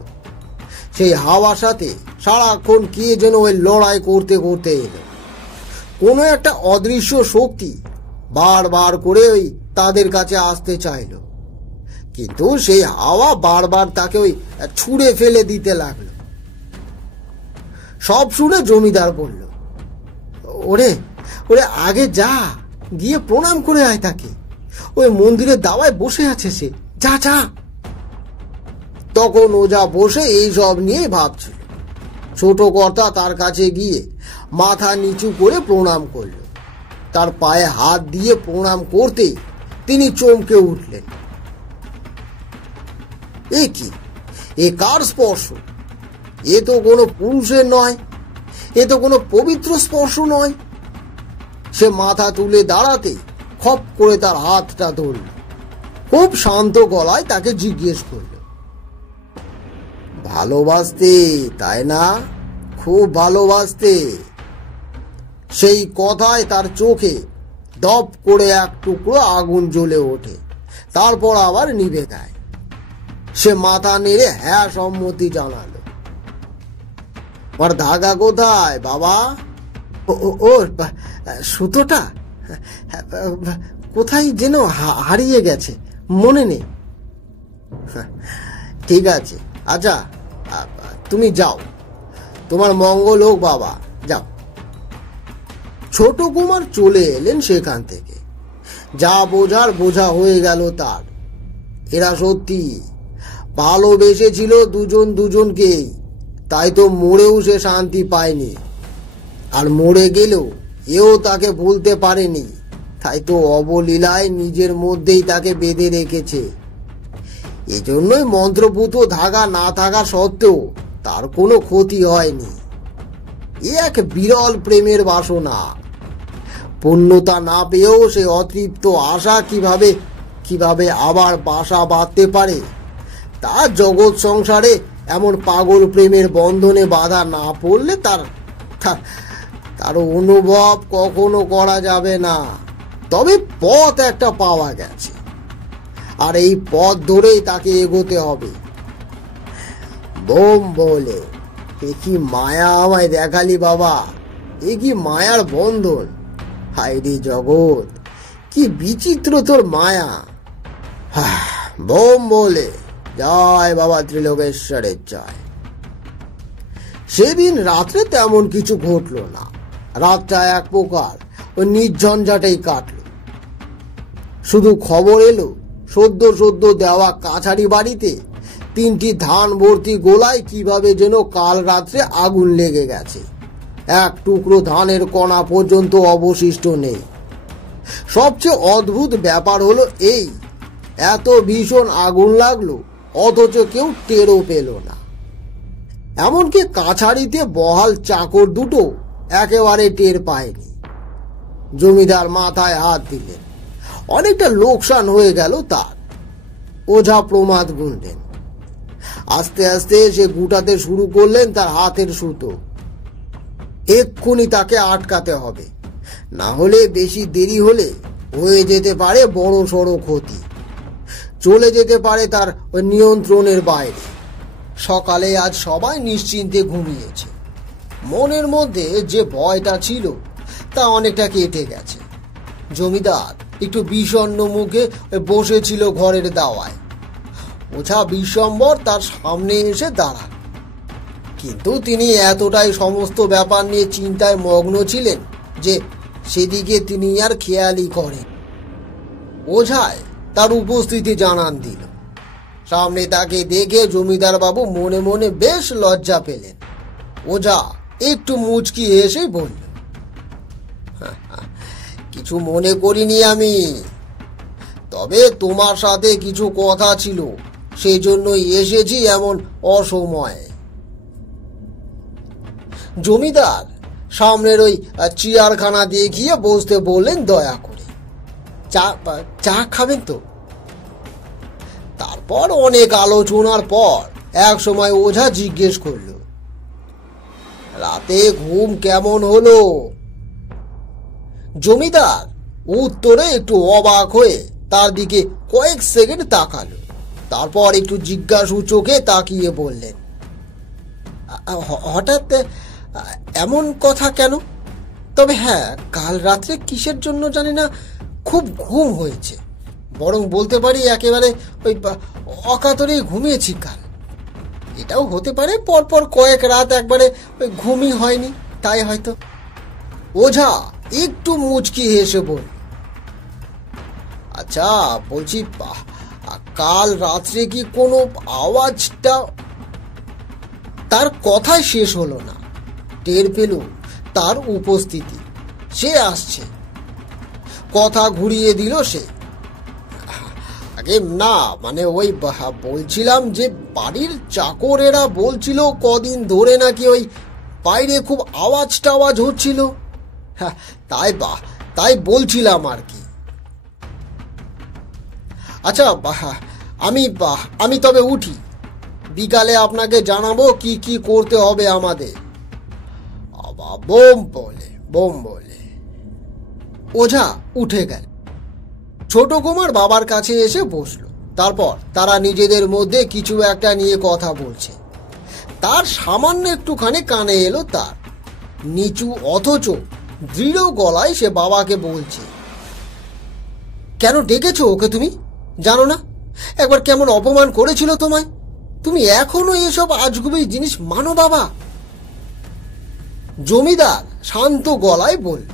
সেই হাওয়ার সাথে সারাক্ষণ কে যেন ওই লড়াই করতে করতে এলো। কোনো একটা অদৃশ্য শক্তি বারবার করে ওই তাদের কাছে আসতে চাইল, কিন্তু সেই হাওয়া বারবার তাকে ওই ছুঁড়ে ফেলে দিতে লাগলো। সব শুনে জমিদার বলল, ওরে ওরে আগে যা, গিয়ে প্রণাম করে আয় তাকে, ওই মন্দিরের দাওয়ায় বসে আছে সে, যা যা। তখন ওঝা বসে এই সব নিয়ে ভাবছিল। ছোট কর্তা তার কাছে গিয়ে মাথা নিচু করে প্রণাম করল। তার পায়ে হাত দিয়ে প্রণাম করতেই তিনি চমকে উঠলেন। এ কি, এ কার স্পর্শ? এ তো কোনো পুরুষের নয়, এ তো কোনো পবিত্র স্পর্শ নয়। সে মাথা তুলে দাঁড়াতে খপ করে তার হাতটা ধরল। খুব শান্ত গলায় তাকে জিজ্ঞেস করল, ভালোবাসতে তাই না? খুব ভালোবাসতে? সেই কথায় তার চোখে দপ করে এক টুকরো আগুন জ্বলে ওঠে, তারপর আবার নিভে যায়। সে মাথা নেড়ে হ্যাঁ সম্মতি জানালো। আর ধাগা কোথায় বাবা? ও সুতোটা কোথায় যেন হারিয়ে গেছে, মনে নেই। ঠিক আছে, আচ্ছা তুমি যাও, তোমার মঙ্গল হোক বাবা, যাও। ছোট কুমার চলে এলেন সেখান থেকে। যা বোঝার বোঝা হয়ে গেল তার। এরা সত্যি ভালোবেসেছিল দুজন দুজনকেই, তাই তো মরেও সে শান্তি পায়নি। আর মরে গেলেও এও তাকে ভুলতে পারেনি, তাই তো অবলীলায় নিজের মধ্যেই তাকে বেঁধে রেখেছে। এজন্যই মন্ত্রপুত ধাগা না থাকা সত্ত্বেও তার কোনো ক্ষতি হয়নি। এ এক বিরল প্রেমের বাসনা। পূর্ণতা না পেয়েও সে অতৃপ্ত আশা কিভাবে আবার বাসা বাঁধতে পারে, তা জগৎ সংসারে এমন পাগল প্রেমের বন্ধনে বাধা না পড়লে তার অনুভব কখনো করা যাবে না। তবে পথ একটা পাওয়া গেছে, আর এই পথ ধরেই তাকে এগোতে হবে। বোম বলে, এ কি মায়া আমায় দেখালি বাবা, এ কি মায়ার বন্ধন। হায়রে জগৎ, কি বিচিত্র তোর মায়া। বোম বলে, জয় বাবা ত্রিলোকেশ্বরের জয়। সেদিন রাত্রে তেমন কিছু ঘটল না। রাতটা এক প্রকার ওই নির্ঝঞ্ঝাটেই কাটল। শুধু খবর এলো সদ্য দেওয়া কাছারি বাড়িতে 3টি ধান ভর্তি গোলায় কিভাবে যেন কাল রাত্রে আগুন লেগে গেছে। এক টুকরো ধানের কণা পর্যন্ত অবশিষ্ট নেই। সবচেয়ে অদ্ভুত ব্যাপার হলো এই, এত ভীষণ আগুন লাগলো অথচ কেউ টেরও পেল না। এমনকি কাছারিতে বহাল চাকর দুটো একেবারে টের পায়নি। জমিদার মাথায় হাত দিলেন। অনেকটা লোকসান হয়ে গেল তার। ওঝা প্রমাদ গুনলেন। আস্তে আস্তে সে গুটাতে শুরু করলেন তার হাতের সুতো। এক্ষুনি তাকে আটকাতে হবে, না হলে বেশি দেরি হলে হয়ে যেতে পারে বড় সড়ো ক্ষতি, চলে যেতে পারে তার ওই নিয়ন্ত্রণের বাইরে। সকালে আজ সবাই নিশ্চিন্তে ঘুমিয়েছে। মনের মধ্যে যে ভয়টা ছিল তা অনেকটা কেটে গেছে। জমিদার একটু বিষণ্ণ মুখে বসেছিল ঘরের দাওয়ায়। ওঝা বিশ্বম্বর তার সামনে এসে দাঁড়ান, কিন্তু তিনি এতটাই সমস্ত ব্যাপার নিয়ে চিন্তায় মগ্ন ছিলেন যে সেদিকে তিনি আর খেয়ালই করেন। ওঝায় তার উপস্থিতি জানান দিল। সামনে তাকে দেখে জমিদার বাবু মনে মনে বেশ লজ্জা পেলেন। ওঝা একটু মুচকি এসে বলল, কিছু মনে করিনি আমি, তবে তোমার সাথে কিছু কথা ছিল, সেই জন্যই এসেছি এমন অসময়ে। জমিদার সামনের ওই চেয়ারখানা দেখিয়ে বসতে বললেন দয়া করে। চা খাবেন তো? তারপর অনেক আলোচনার পর এক সময় ওঝা জিজ্ঞেস করল, রাতে ঘুম কেমন হলো? জমিদার উত্তরে একটু অবাক হয়ে তার দিকে কয়েক সেকেন্ড তাকালো, তারপর একটু জিজ্ঞাসু চোখে তাকিয়ে বললেন, হঠাৎ এমন কথা কেন? তবে হ্যাঁ, কাল রাত্রে কিসের জন্য জানি না খুব ঘুম হয়েছে, বরং বলতে পারি একেবারে ওই অকাতরেই ঘুমিয়েছি কাল। এটাও হতে পারে পরপর কয়েক রাত একবারে ওই ঘুমই হয়নি, তাই হয়তো। ওঝা একটু মুচকি হেসে বলল, আচ্ছা বলছি, কাল রাত্রে কি কোনো আওয়াজটা? তার কথাই শেষ হলো না, টের পেল তার উপস্থিতি, সে আসছে। কথা ঘুরিয়ে দিল সে, আগে না মানে ওই বলছিলাম যে বাড়ির চাকরেরা বলছিল কদিন ধরে নাকি ওই বাইরে খুব আওয়াজ টাওয়াজ হচ্ছিল, হ্যাঁ তাই বলছিলাম আর কি। আচ্ছা আমি তবে উঠি, বিকালে আপনাকে জানাবো কি কি করতে হবে আমাদের। বোম বলে ওঝা উঠে গেল। ছোট কুমার বাবার কাছে এসে বসলো। তারপর তারা নিজেদের মধ্যে কিছু একটা নিয়ে কথা বলছে। তার সামান্য একটুখানি কানে এলো তার, নিচু অথচ দৃঢ় গলায় সে বাবাকে বলছে, কেন ডেকেছো ওকে তুমি? জানো না একবার কেমন অপমান করেছিল তোমায়? তুমি এখনো এসব আজগুবি জিনিস মানো বাবা? জমিদার শান্ত গলায় বলল,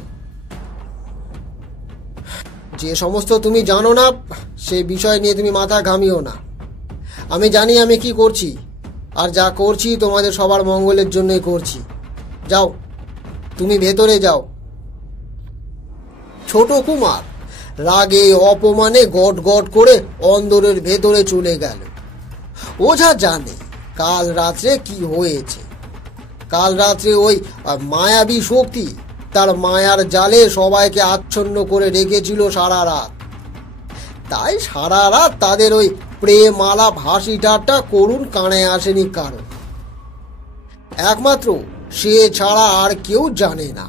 যে সমস্ত তুমি জানো না সে বিষয় নিয়ে তুমি মাথা ঘামিও না। আমি জানি আমি কি করছি, আর যা করছি তোমাদের সবার মঙ্গলের জন্যই করছি। যাও, তুমি ভেতরে যাও। ছোট কুমার রাগে অপমানে গট গট করে অন্দরের ভেতরে চলে গেল। ওঝা জানে কাল রাত্রে কি হয়েছে। কাল রাত্রে ওই মায়াবী শক্তি তার মায়ার জালে সবাইকে আচ্ছন্ন করে রেখেছিল সারা রাত। তাই সারা রাত তাদের ওই প্রেম আলাপ হাসি ঠাট্টা করুণ কানে আসেনি কারো, একমাত্র সে ছাড়া আর কেউ জানে না।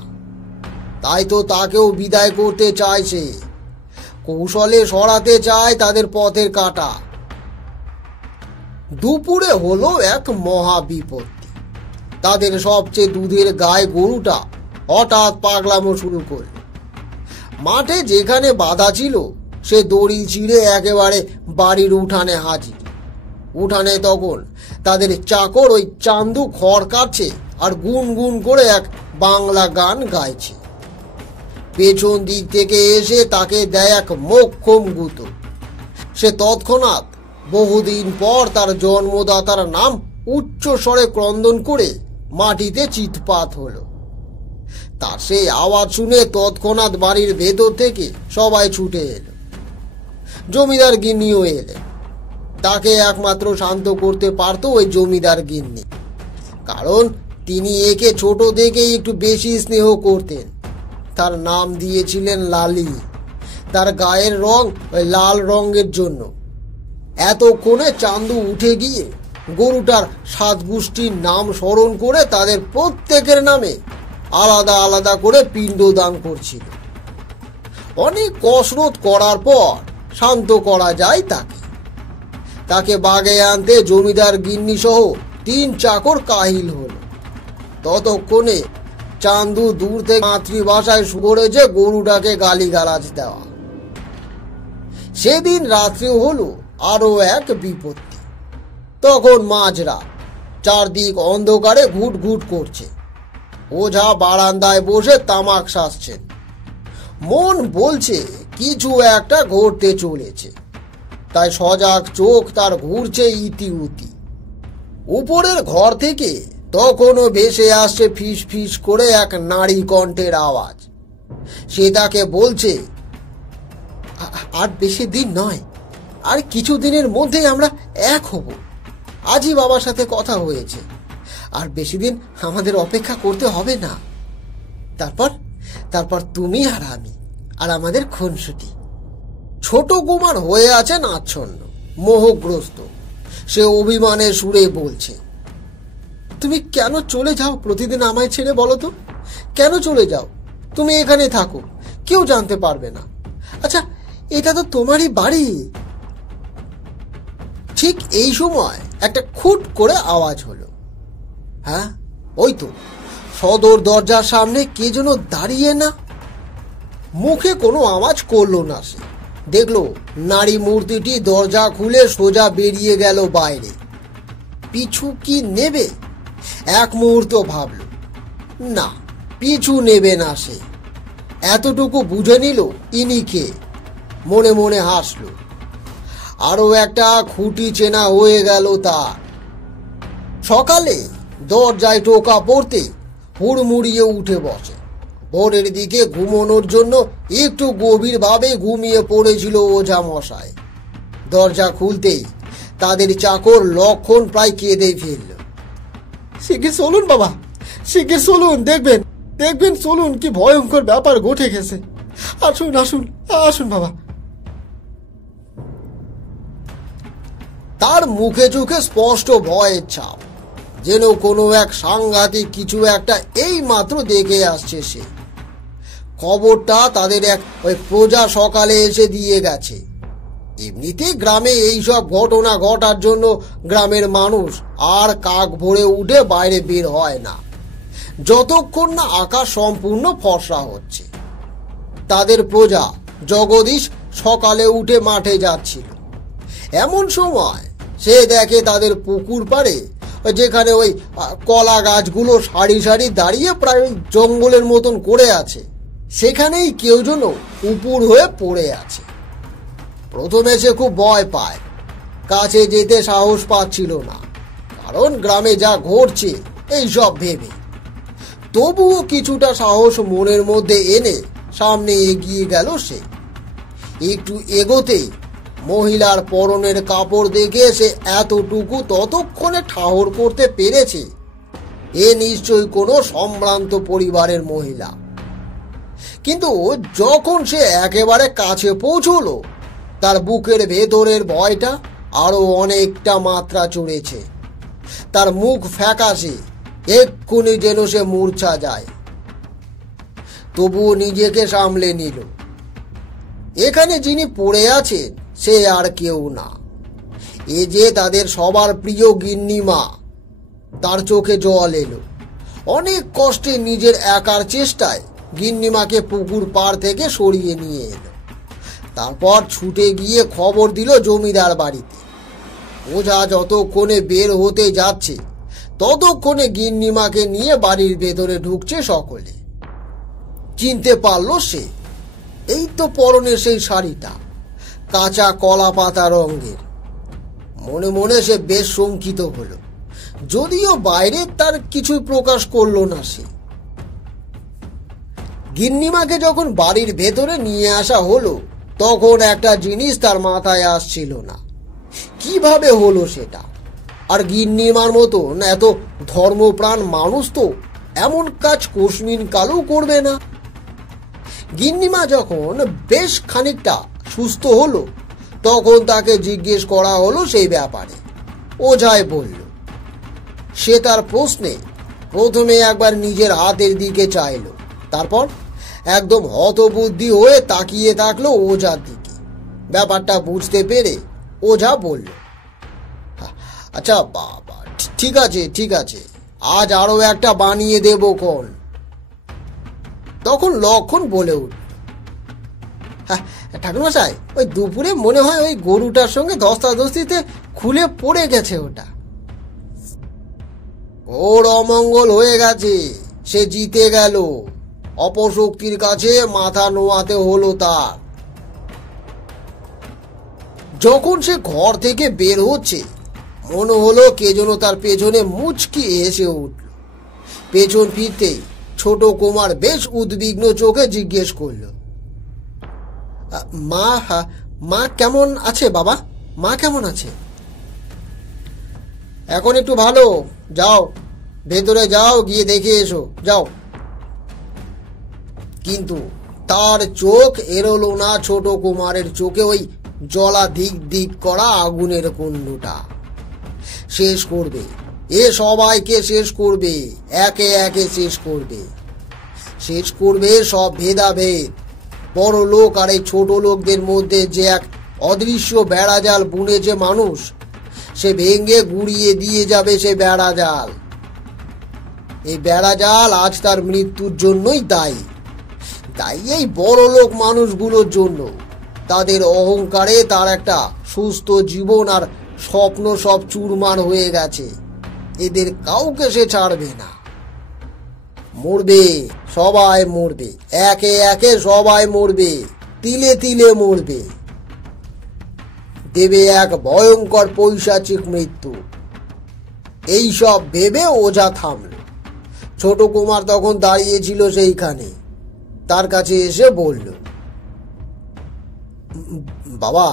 তাই তো তাকেও বিদায় করতে চাইছে, কৌশলে সরাতে চায় তাদের পথের কাঁটা। দুপুরে হলো এক মহা বিপত্তি। তাদের সবচেয়ে দুধের গায়ে গরুটা হঠাৎ পাগলামো শুরু করল। মাঠে যেখানে বাঁধা ছিল সে দড়ি ছিঁড়ে একেবারে বাড়ির উঠানে হাজির। উঠানে তখন তাদের চাকর ওই চান্দু খড় কাটছে আর গুনগুন করে এক বাংলা গান গাইছে। পেছন দিক থেকে এসে তাকে দেয় এক মোক্ষম গুঁতো। সে তৎক্ষণাৎ বহুদিন পর তার জন্মদাতার নাম উচ্চ স্বরে ক্রন্দন করে মাটিতে চিৎপাত হলো। তার সেই আওয়াজ শুনে তৎক্ষণাৎ বাড়ির ভেতর থেকে সবাই ছুটে এলো। জমিদার গিন্নিও এলেন। তাকে একমাত্র শান্ত করতে পারত ওই জমিদার গিন্নি, কারণ তিনি একে ছোট থেকেই একটু বেশি স্নেহ করতেন। তার নাম দিয়েছিলেন লালি। তার গায়ের রং ওই লাল রঙের জন্য। এতক্ষণে চান্দু উঠে গিয়ে গরুটার 7 গোষ্ঠীর নাম স্মরণ করে তাদের প্রত্যেকের নামে আলাদা আলাদা করে পিণ্ডদান করছিল। অনেক কসরত করার পর শান্ত করা যায় তাকে বাগে আনতে জমিদার গিন্নি সহ 3 চাকর কাহিল হল। ততক্ষণে চান্দু দূর থেকে মাতৃভাষায় শুরু করেছে গরুটাকে গালিগালাজ দেওয়া। সেদিন রাত্রে হলো আরো এক বিপত্তি। তখন মাঝরাত, চারদিক অন্ধকারে ঘুট ঘুট করছে। ওঝা বারান্দায় বসে তামাক শাসছেন। মন বলছে কিছু একটা ঘটতে চলেছে, তাই সজাগ চোখ তার ঘুরছে ইতি উতি। উপরের ঘর থেকে তখনও ভেসে আসছে ফিস ফিস করে এক নারী কণ্ঠের আওয়াজ। সে তাকে বলছে, আর বেশি দিন নয়, আর কিছু দিনের মধ্যেই আমরা এক হব। আজই বাবার সাথে কথা হয়েছে, আর বেশি দিন আমাদের অপেক্ষা করতে হবে না। তারপর তারপর তুমি আর আমি আর আমাদের খুনসুটি। ছোট কুমার হয়ে আছেন আচ্ছন্ন, মোহগ্রস্ত। সে অভিমানের সুরে বলছে, তুমি কেন চলে যাও প্রতিদিন আমায় ছেড়ে? বলো তো, কেন চলে যাও? তুমি এখানে থাকো, কেউ জানতে পারবে না। আচ্ছা, এটা তো তোমারই বাড়ি। ঠিক এই সময় একটা খুট করে আওয়াজ হলো। হ্যাঁ, ওই তো সদর দরজার সামনে কে যেন দাঁড়িয়ে না। মুখে কোনো আওয়াজ করলো না সে। দেখলো নারী মূর্তিটি দরজা খুলে সোজা বেরিয়ে গেল বাইরে। পিছু কি নেবে? এক মুহূর্ত ভাবল, না, পিছু নেবে না সে। এতটুকু বুঝে নিল ইনি কে। মনে মনে হাসল। আরো একটা খুঁটি চেনা হয়ে গেল তার। সকালে দরজায় টোকা পড়তে হুড়মুড়িয়ে উঠে বসে। ভোরের দিকে ঘুমানোর জন্য একটু গভীরভাবে ঘুমিয়ে পড়েছিল ওঝা মশাই। দরজা খুলতেই তাদের চাকর লক্ষণ প্রায় কেঁদে ফেলল। শিগগির চলুন বাবা, শিগগির চলুন, দেখবেন দেখবেন, চলুন, কি ভয়ঙ্কর ব্যাপার ঘটে গেছে। আসুন আসুন আসুন বাবা। তার মুখে চোখে স্পষ্ট ভয়ের ছাপ, যেন কোনো এক সাংঘাতিক কিছু একটা এই মাত্র দেখে আসছে সে। খবরটা তাদের এক ওই প্রজা সকালে এসে দিয়ে গেছে। এমনিতে গ্রামে এইসব ঘটনা ঘটার জন্য গ্রামের মানুষ আর কাক ভরে উঠে বাইরে বের হয় না, যতক্ষণ না আকাশ সম্পূর্ণ ফর্সা হচ্ছে। তাদের প্রজা জগদীশ সকালে উঠে মাঠে যাচ্ছিল। এমন সময় সে দেখে তাদের পুকুর পাড়ে, যেখানে ওই কলা গাছগুলো সারি সারি দাঁড়িয়ে প্রায় ওই জঙ্গলের মতন করে আছে, সেখানেই কেউ যেন উপুর হয়ে পড়ে আছে। প্রথমে সে খুব ভয় পায়, কাছে যেতে সাহস পাচ্ছিল না, কারণ গ্রামে যা ঘটছে এইসব ভেবে। তবুও কিছুটা সাহস মনের মধ্যে এনে সামনে এগিয়ে গেল সে। একটু এগোতেই মহিলার পরনের কাপড় দেখে সে এতটুকু ততক্ষণে ঠাহর করতে পেরেছে, এ নিশ্চয়ই কোনো সম্ভ্রান্ত পরিবারের মহিলা। কিন্তু যখন সে একেবারে কাছে পৌঁছলো, তার বুকের ভেতরের ভয়টা আরো অনেকটা মাত্রা চড়েছে। তার মুখ ফ্যাকাশে, এক্ষুনি যেন সে মূর্ছা যায়। তবুও নিজেকে সামলে নিল। এখানে যিনি পড়ে আছেন সে আর কেউ না, এ যে তাদের সবার প্রিয় গিন্নিমা। তার চোখে জল এলো। অনেক কষ্টে নিজের একার চেষ্টায় গিন্নিমাকে পুকুর পাড় থেকে সরিয়ে নিয়ে এলো। তারপর ছুটে গিয়ে খবর দিল জমিদার বাড়িতে। ওঝা যতক্ষণে বের হতে যাচ্ছে, ততক্ষণে গিন্নিমাকে নিয়ে বাড়ির ভেতরে ঢুকছে সকলে। চিনতে পারল সে, এই তো পরনে সেই শাড়িটা, কাঁচা কলা পাতা রঙের। মনে মনে সে বেশ শঙ্কিত হলো, যদিও বাইরে তার কিছুই প্রকাশ করলো না সে। গিন্নিমাকে যখন বাড়ির ভেতরে নিয়ে আসা হলো, তখন একটা জিনিস তার মাথায় আসছিল না, কিভাবে হলো সেটা। আর গিন্নিমার মতন এত ধর্মপ্রাণ মানুষ তো এমন কাজ কোশমিন কালও করবে না। গিন্নিমা যখন বেশ খানিকটা সুস্থ হলো, তখন তাকে জিজ্ঞেস করা হলো সেই ব্যাপারে। ওঝাই বলল। সে তার প্রশ্নে প্রথমে একবার নিজের হাতের দিকে চাইল, তারপর একদম হতবুদ্ধি হয়ে তাকিয়ে থাকলো ওঝার দিকে। ব্যাপারটা বুঝতে পেরে ওঝা বলল, আচ্ছা বাবা, ঠিক আছে ঠিক আছে, আজ আরো একটা বানিয়ে দেব কোন। তখন লক্ষণ বলে উঠল, ঠাকুরমশাই, ওই দুপুরে মনে হয় ওই গরুটার সঙ্গে ধস্তাধস্তিতে খুলে পড়ে গেছে ওটা। ওর অমঙ্গল হয়ে গেছে, সে জিতে গেল। অপশক্তির কাছে মাথা নোয়াতে হলো তার। যখন সে ঘর থেকে বের হচ্ছে, মনে হলো কে যেন তার পেছনে মুচকি এসে উঠল। পেছন ফিরতেই ছোট কুমার বেশ উদ্বিগ্ন চোখে জিজ্ঞেস করল, মা মা কেমন আছে বাবা? মা কেমন আছে? এখন একটু ভালো, যাও ভেতরে যাও, গিয়ে দেখে এসো, যাও। কিন্তু তার চোখ এড়োলো না ছোট কুমারের চোখে ওই জলা দিক দিক করা আগুনের কুণ্ডটা। শেষ করবে, এ সবাইকে শেষ করবে, একে একে শেষ করবে। শেষ করবে সব ভেদাভেদ। বড় লোক আর এই ছোট লোকদের মধ্যে যে এক অদৃশ্য বেড়াজাল বুনেছে মানুষ, সে ভেঙে গুড়িয়ে দিয়ে যাবে সে বেড়াজাল। এই বেড়াজাল আজ তার মৃত্যুর জন্যই দায়ী। তাই এই বড় লোক মানুষগুলোর জন্য। তাদের অহংকারে তার একটা সুস্থ জীবন আর স্বপ্ন সব চুরমার হয়ে গেছে। এদের কাউকে সে ছাড়বে না। মরবে, সবাই মরবে, একে একে সবাই মরবে, তিলে তিলে মরবে। দেবে এক ভয়ঙ্কর পৈশাচিক মৃত্যু। এই সব ভেবে ওঝা থামল। ছোট কুমার তখন দাঁড়িয়েছিল সেইখানে। তার কাছে এসে বলল, বাবা,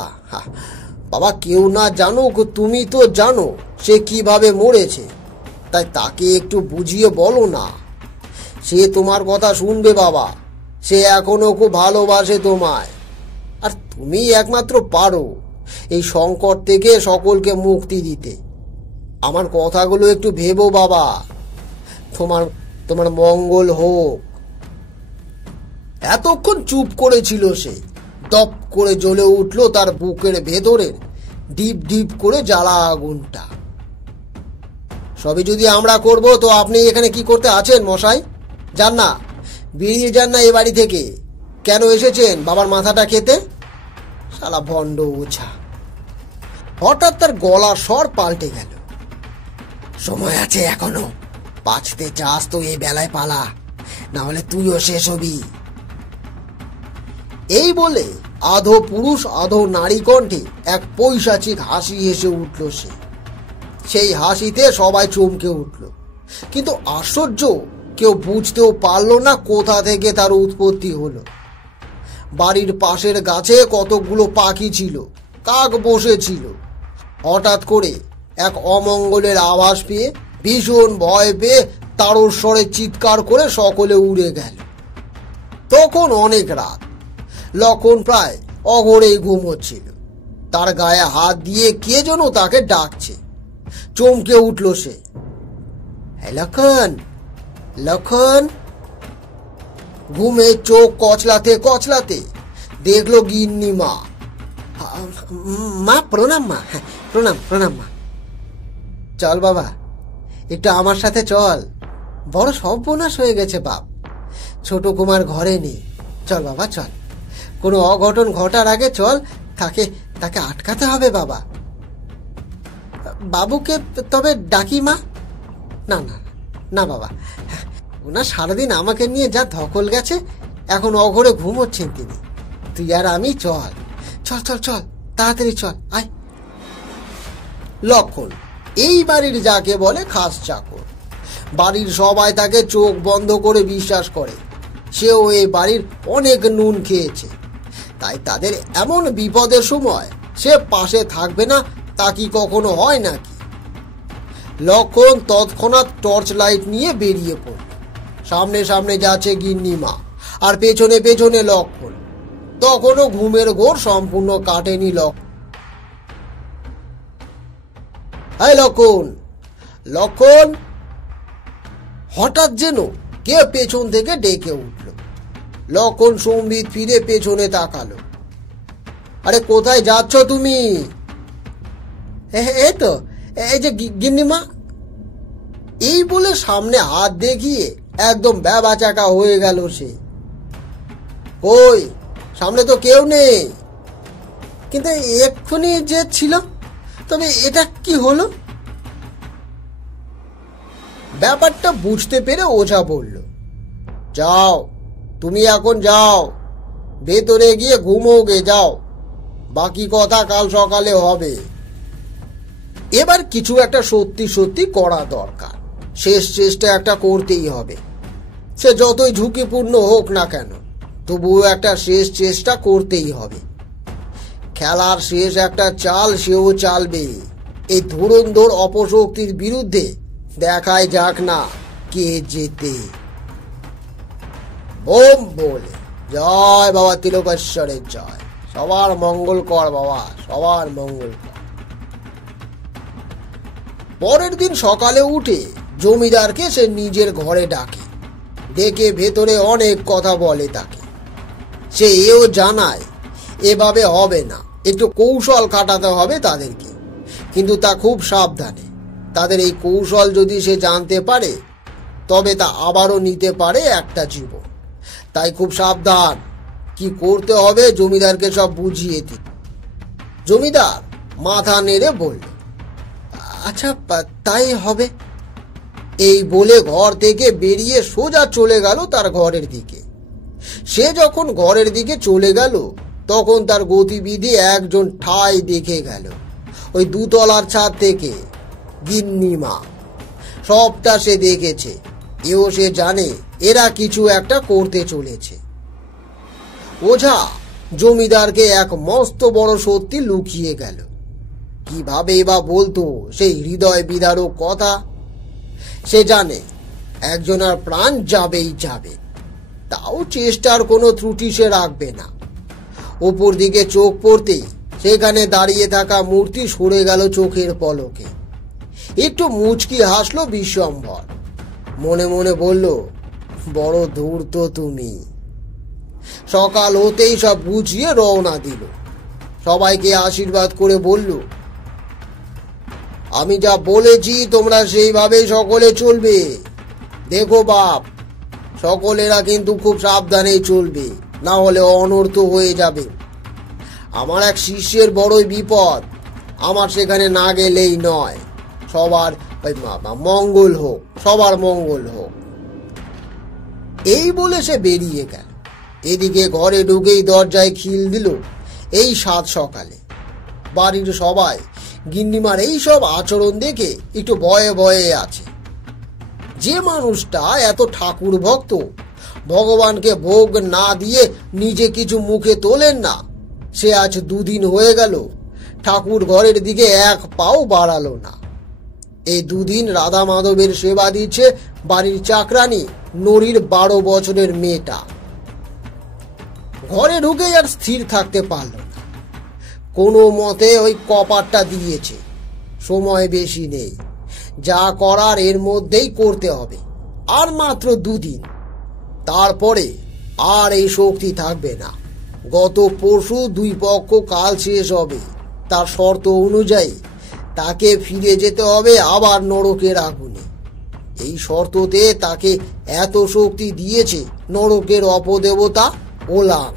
বাবা, কেউ না জানুক, তুমি তো জানো সে কিভাবে মরেছে। তাই তাকে একটু বুঝিয়ে বলো না। সে তোমার কথা শুনবে বাবা। সে এখনো খুব ভালোবাসে তোমায়। আর তুমি একমাত্র পারো এই সংকট থেকে সকলকে মুক্তি দিতে। আমার কথাগুলো একটু ভেবো বাবা। তোমার তোমার মঙ্গল হোক। এতক্ষণ চুপ করেছিল সে। দপ করে জ্বলে উঠল তার বুকের ভেতরের ডিপ ডিপ করে জ্বালা আগুনটা। সবই যদি আমরা করব, তো আপনি এখানে কি করতে আছেন মশাই? যান না, বেরিয়ে যান না এ বাড়ি থেকে। কেন এসেছেন বাবার মাথাটা খেতে? শালা ভণ্ড ওঝা। হঠাৎ তার গলার স্বর পাল্টে গেল। সময় আছে এখনো। বাঁচতে চাস তো এই বেলায় পালা, না হলে তুইও শেষ হবি। এই বলে আধো পুরুষ আধো নারী কণ্ঠে এক পৈশাচিক হাসি হেসে উঠল সে। সেই হাসিতে সবাই চমকে উঠল। কিন্তু আশ্চর্য, কেউ বুঝতেও পারল না কোথা থেকে তার উৎপত্তি হলো। বাড়ির পাশের গাছে কতগুলো পাখি ছিল, কাক বসেছিল। হঠাৎ করে এক অমঙ্গলের আভাস পেয়ে, ভীষণ ভয় পেয়ে তারস্বরে চিৎকার করে সকলে উড়ে গেল। তখন অনেক রাত। লক্ষণ প্রায় অঘোরেই ঘুমোচ্ছিল। তার গায়ে হাত দিয়ে কে যেন তাকে ডাকছে। চমকে উঠল সে। লক্ষণ, লক্ষণ। ঘুমে চোখ কচলাতে কচলাতে দেখলো গিন্নি মা। মা প্রণাম, মা। প্রণাম প্রণাম মা। চল বাবা, একটু আমার সাথে চল। বড় সর্বনাশ হয়ে গেছে বাপ। ছোট কুমার ঘরে নেই। চল বাবা চল। কোনো অঘটন ঘটার আগে চল, তাকে আটকাতে হবে বাবা। বাবুকে তবে ডাকি মা? না না না বাবা, ওনার সারাদিন আমাকে নিয়ে যা ধকল গেছে, এখন অঘরে ঘুমোচ্ছেন তিনি। তুই আর আমি চল চল চল চল, তাড়াতাড়ি চল, আয়। লক্ষণ এই বাড়ির যাকে বলে খাস চাকর। বাড়ির সবাই তাকে চোখ বন্ধ করে বিশ্বাস করে। সেও এই বাড়ির অনেক নুন খেয়েছে। তাই তাদের এমন বিপদের সময় সে পাশে থাকবে না, তা কি কখনো হয় নাকি? লক্ষণ তৎক্ষণাৎ টর্চ লাইট নিয়ে বেরিয়ে পড়ল। সামনে সামনে যাচ্ছে গিন্নিমা, আর পেছনে পেছনে লক্ষণ। তখনও ঘুমের ঘোর সম্পূর্ণ কাটেনি লক্ষণ। এই লক্ষণ, লক্ষণ। হঠাৎ যেন কে পেছন থেকে ডেকে উঠল। লক্ষণ সম্বিত ফিরে পেছনে তাকালো। আরে কোথায় যাচ্ছ তুমি? এই তো, এই যে গিন্নিমা। এই বলে সামনে হাত দেখিয়ে একদম ব্যাবাচাকা হয়ে গেল সে। কই, সামনে তো কেউ নেই। কিন্তু এক্ষুনি যে ছিল, তবে এটা কি হলো? ব্যাপারটা বুঝতে পেরে ওঝা বলল, যাও, তুমি এখন যাও, ভেতরে গিয়ে ঘুমোগে, যাও। বাকি কথা কাল সকালে হবে। এবার কিছু একটা সত্যি সত্যি করা দরকার। শেষ চেষ্টা একটা করতেই হবে। সে যতই ঝুঁকিপূর্ণ হোক না কেন, তবুও একটা শেষ চেষ্টা করতেই হবে। খেলার শেষ একটা চাল সেও চালবে। এই ধুরন্ধর অপশক্তির বিরুদ্ধে দেখায় যাক না কে জেতে। ওম বলে জয় বাবা তিলকেশ্বরের জয়। সবার মঙ্গল কর বাবা, সবার মঙ্গল কর। পরের দিন সকালে উঠে জমিদারকে সে নিজের ঘরে ডাকে, ডেকে ভেতরে অনেক কথা বলে তাকে। সে এও জানায় এভাবে হবে না, একটু কৌশল খাটাতে হবে তাদেরকে, কিন্তু তা খুব সাবধানে। তাদের এই কৌশল যদি সে জানতে পারে তবে তা আবারও নিতে পারে একটা জীবন। তাই খুব সাবধান, কি করতে হবে জমিদারকে সব বুঝিয়ে দিই। জমিদার মাথা নেড়ে বলল, আচ্ছা তাই হবে। এই বলে ঘর থেকে বেরিয়ে সোজা চলে গেল তার ঘরের দিকে। সে যখন ঘরের দিকে চলে গেল তখন তার গতিবিধি একজন ঠাই দেখে গেল। ওই দুতলার ছাদ থেকে গিন্নিমা। সবটা সে দেখেছে, এও সে জানে এরা কিছু একটা করতে চলেছে। ওঝা জমিদারকে এক মস্ত বড় সত্যি লুকিয়ে গেল। কিভাবে বা বলতো সেই হৃদয় বিদারক কথা? সে জানে একজনের প্রাণ যাবেই যাবে, তাও চেষ্টার কোনো ত্রুটি সে রাখবে না। ওপর দিকে চোখ পড়তেই সেখানে দাঁড়িয়ে থাকা মূর্তি সরে গেল চোখের পলকে। একটু মুচকি হাসলো বিশ্বম্ভর, মনে মনে বলল, বড় ধূর্ত তুমি। সকাল হতেই সব বুঝিয়ে রওনা দিল। সবাইকে আশীর্বাদ করে বলল, আমি যা বলেছি তোমরা সেইভাবেই সকলে চলবে। দেখো বাপ, সকলেরা কিন্তু খুব সাবধানেই চলবে, না হলে অনর্থ হয়ে যাবে। আমার এক শিষ্যের বড়ই বিপদ, আমার সেখানে না গেলেই নয়। সবার মঙ্গল হোক, সবার মঙ্গল হোক। এই বলে সে বেরিয়ে গেল। এদিকে ঘরে ঢুকেই দরজায় খিল দিল এই সাত সকালে। বাড়ির সবাই গিন্নিমার এই সব আচরণ দেখে একটু ভয়ে ভয়ে আছে। যে মানুষটা এত ঠাকুর ভক্ত, ভগবানকে ভোগ না দিয়ে নিজে কিছু মুখে তোলেন না, সে আজ দুদিন হয়ে গেল ঠাকুর ঘরের দিকে এক পাও বাড়ালো না। এই দুদিন রাধা মাধবের সেবা দিচ্ছে বাড়ির চাকরানি নড়ির 12 বছরের মেয়েটা। ঘরে ঢুকে আর স্থির থাকতে পারল না। কোনো মতে ওই কপারটা দিয়েছে, সময় বেশি নেই, যা করার এর মধ্যেই করতে হবে। আর মাত্র দুদিন, তারপরে আর এই শক্তি থাকবে না। গত পরশু দুই পক্ষ কাল শেষ হবে, তার শর্ত অনুযায়ী তাকে ফিরে যেতে হবে আবার নরকের আগুনে। এই শর্ততে তাকে এত শক্তি দিয়েছে নরকের অপদেবতা ওলাং।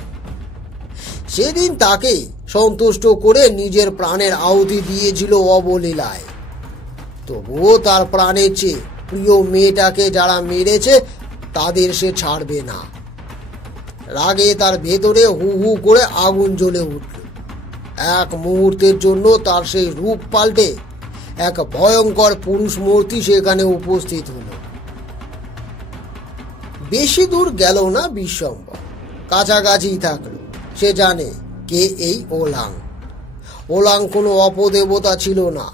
সেদিন তাকে সন্তুষ্ট করে নিজের প্রাণের আহুতি দিয়েছিল অবলীলায়। তবুও তার প্রাণের চেয়ে প্রিয় মেয়েটাকে যারা মেরেছে তাদের সে ছাড়বে না। রাগে তার ভেতরে হু হু করে আগুন জ্বলে উঠল। এক মুহূর্তের জন্য তার সেই রূপ পাল্টে এক ভয়ঙ্কর পুরুষ মূর্তি সেখানে উপস্থিত হল। বেশি দূর গেল না বিশ্বম্বর, কাছাকাছি থাকলো। সে জানে কে এই ওলাং। ওলাং কোনো অপদেবতা ছিল না,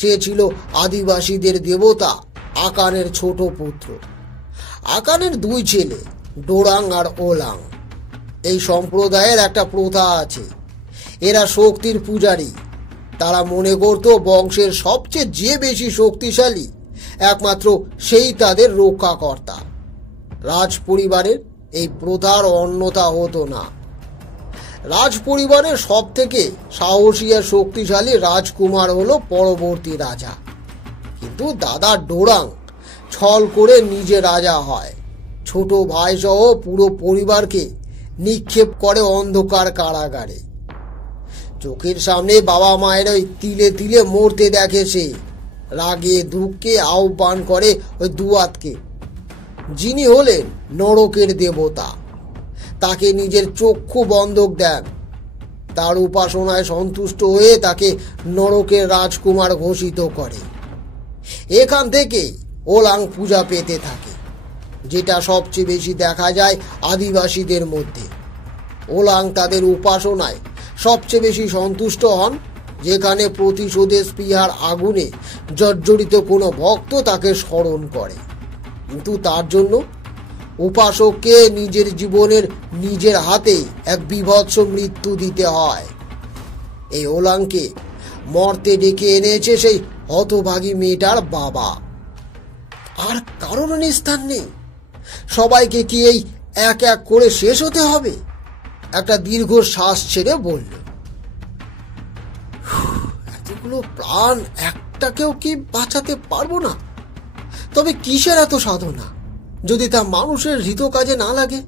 সে ছিল আদিবাসীদের দেবতা আকানের ছোট পুত্র। আকানের দুই ছেলে, ডোরাং আর ওলাং। এই সম্প্রদায়ের একটা প্রথা আছে, এরা শক্তির পূজারী। তারা মনে করত বংশের সবচেয়ে যে বেশি শক্তিশালী একমাত্র সেই তাদের রক্ষাকর্তা। রাজ পরিবারের এই প্রথার অন্যথা হতো না। রাজ পরিবারের সব থেকে সাহসী আর শক্তিশালী রাজকুমার হলো পরবর্তী রাজা। কিন্তু দাদা ডোরাং ছল করে নিজে রাজা হয়, ছোট ভাই সহ পুরো পরিবারকে নিক্ষেপ করে অন্ধকার কারাগারে। চোখের সামনে বাবা মায়ের ওই তিলে তিলে মরতে দেখে সে। রাগে দুঃখে আহ্বান করে ওই দুয়াতকে, যিনি হলেন নরকের দেবতা। তাকে নিজের চক্ষু বন্ধক দেন। তার উপাসনায় সন্তুষ্ট হয়ে তাকে নরকের রাজকুমার ঘোষিত করে। এখান থেকে ওলাং পূজা পেতে থাকে। যেটা সবচেয়ে বেশি দেখা যায় আদিবাসীদের মধ্যে। ওলাং তাদের উপাসনায় সবচেয়ে বেশি সন্তুষ্ট হন যেখানে প্রতিশোধের স্পৃহার আগুনে জর্জরিত কোনো ভক্ত তাকে স্মরণ করে, কিন্তু তার জন্য উপাসককে নিজের জীবনের নিজের হাতে এক বীভৎস মৃত্যু দিতে হয়। এই ওলাংকে মর্তে ডেকে এনেছে সেই হতভাগী মেয়েটার বাবা। আর কারোর নিস্তার নেই। সবাইকে কি এই এক এক করে শেষ হতে হবে? একটা দীর্ঘ শ্বাস ছেড়ে বলল, এতগুলো প্রাণ একটাকেও কি বাঁচাতে পারবো না? তবে কিসের এত সাধনা যদি তা মানুষের হৃত কাজে না লাগে?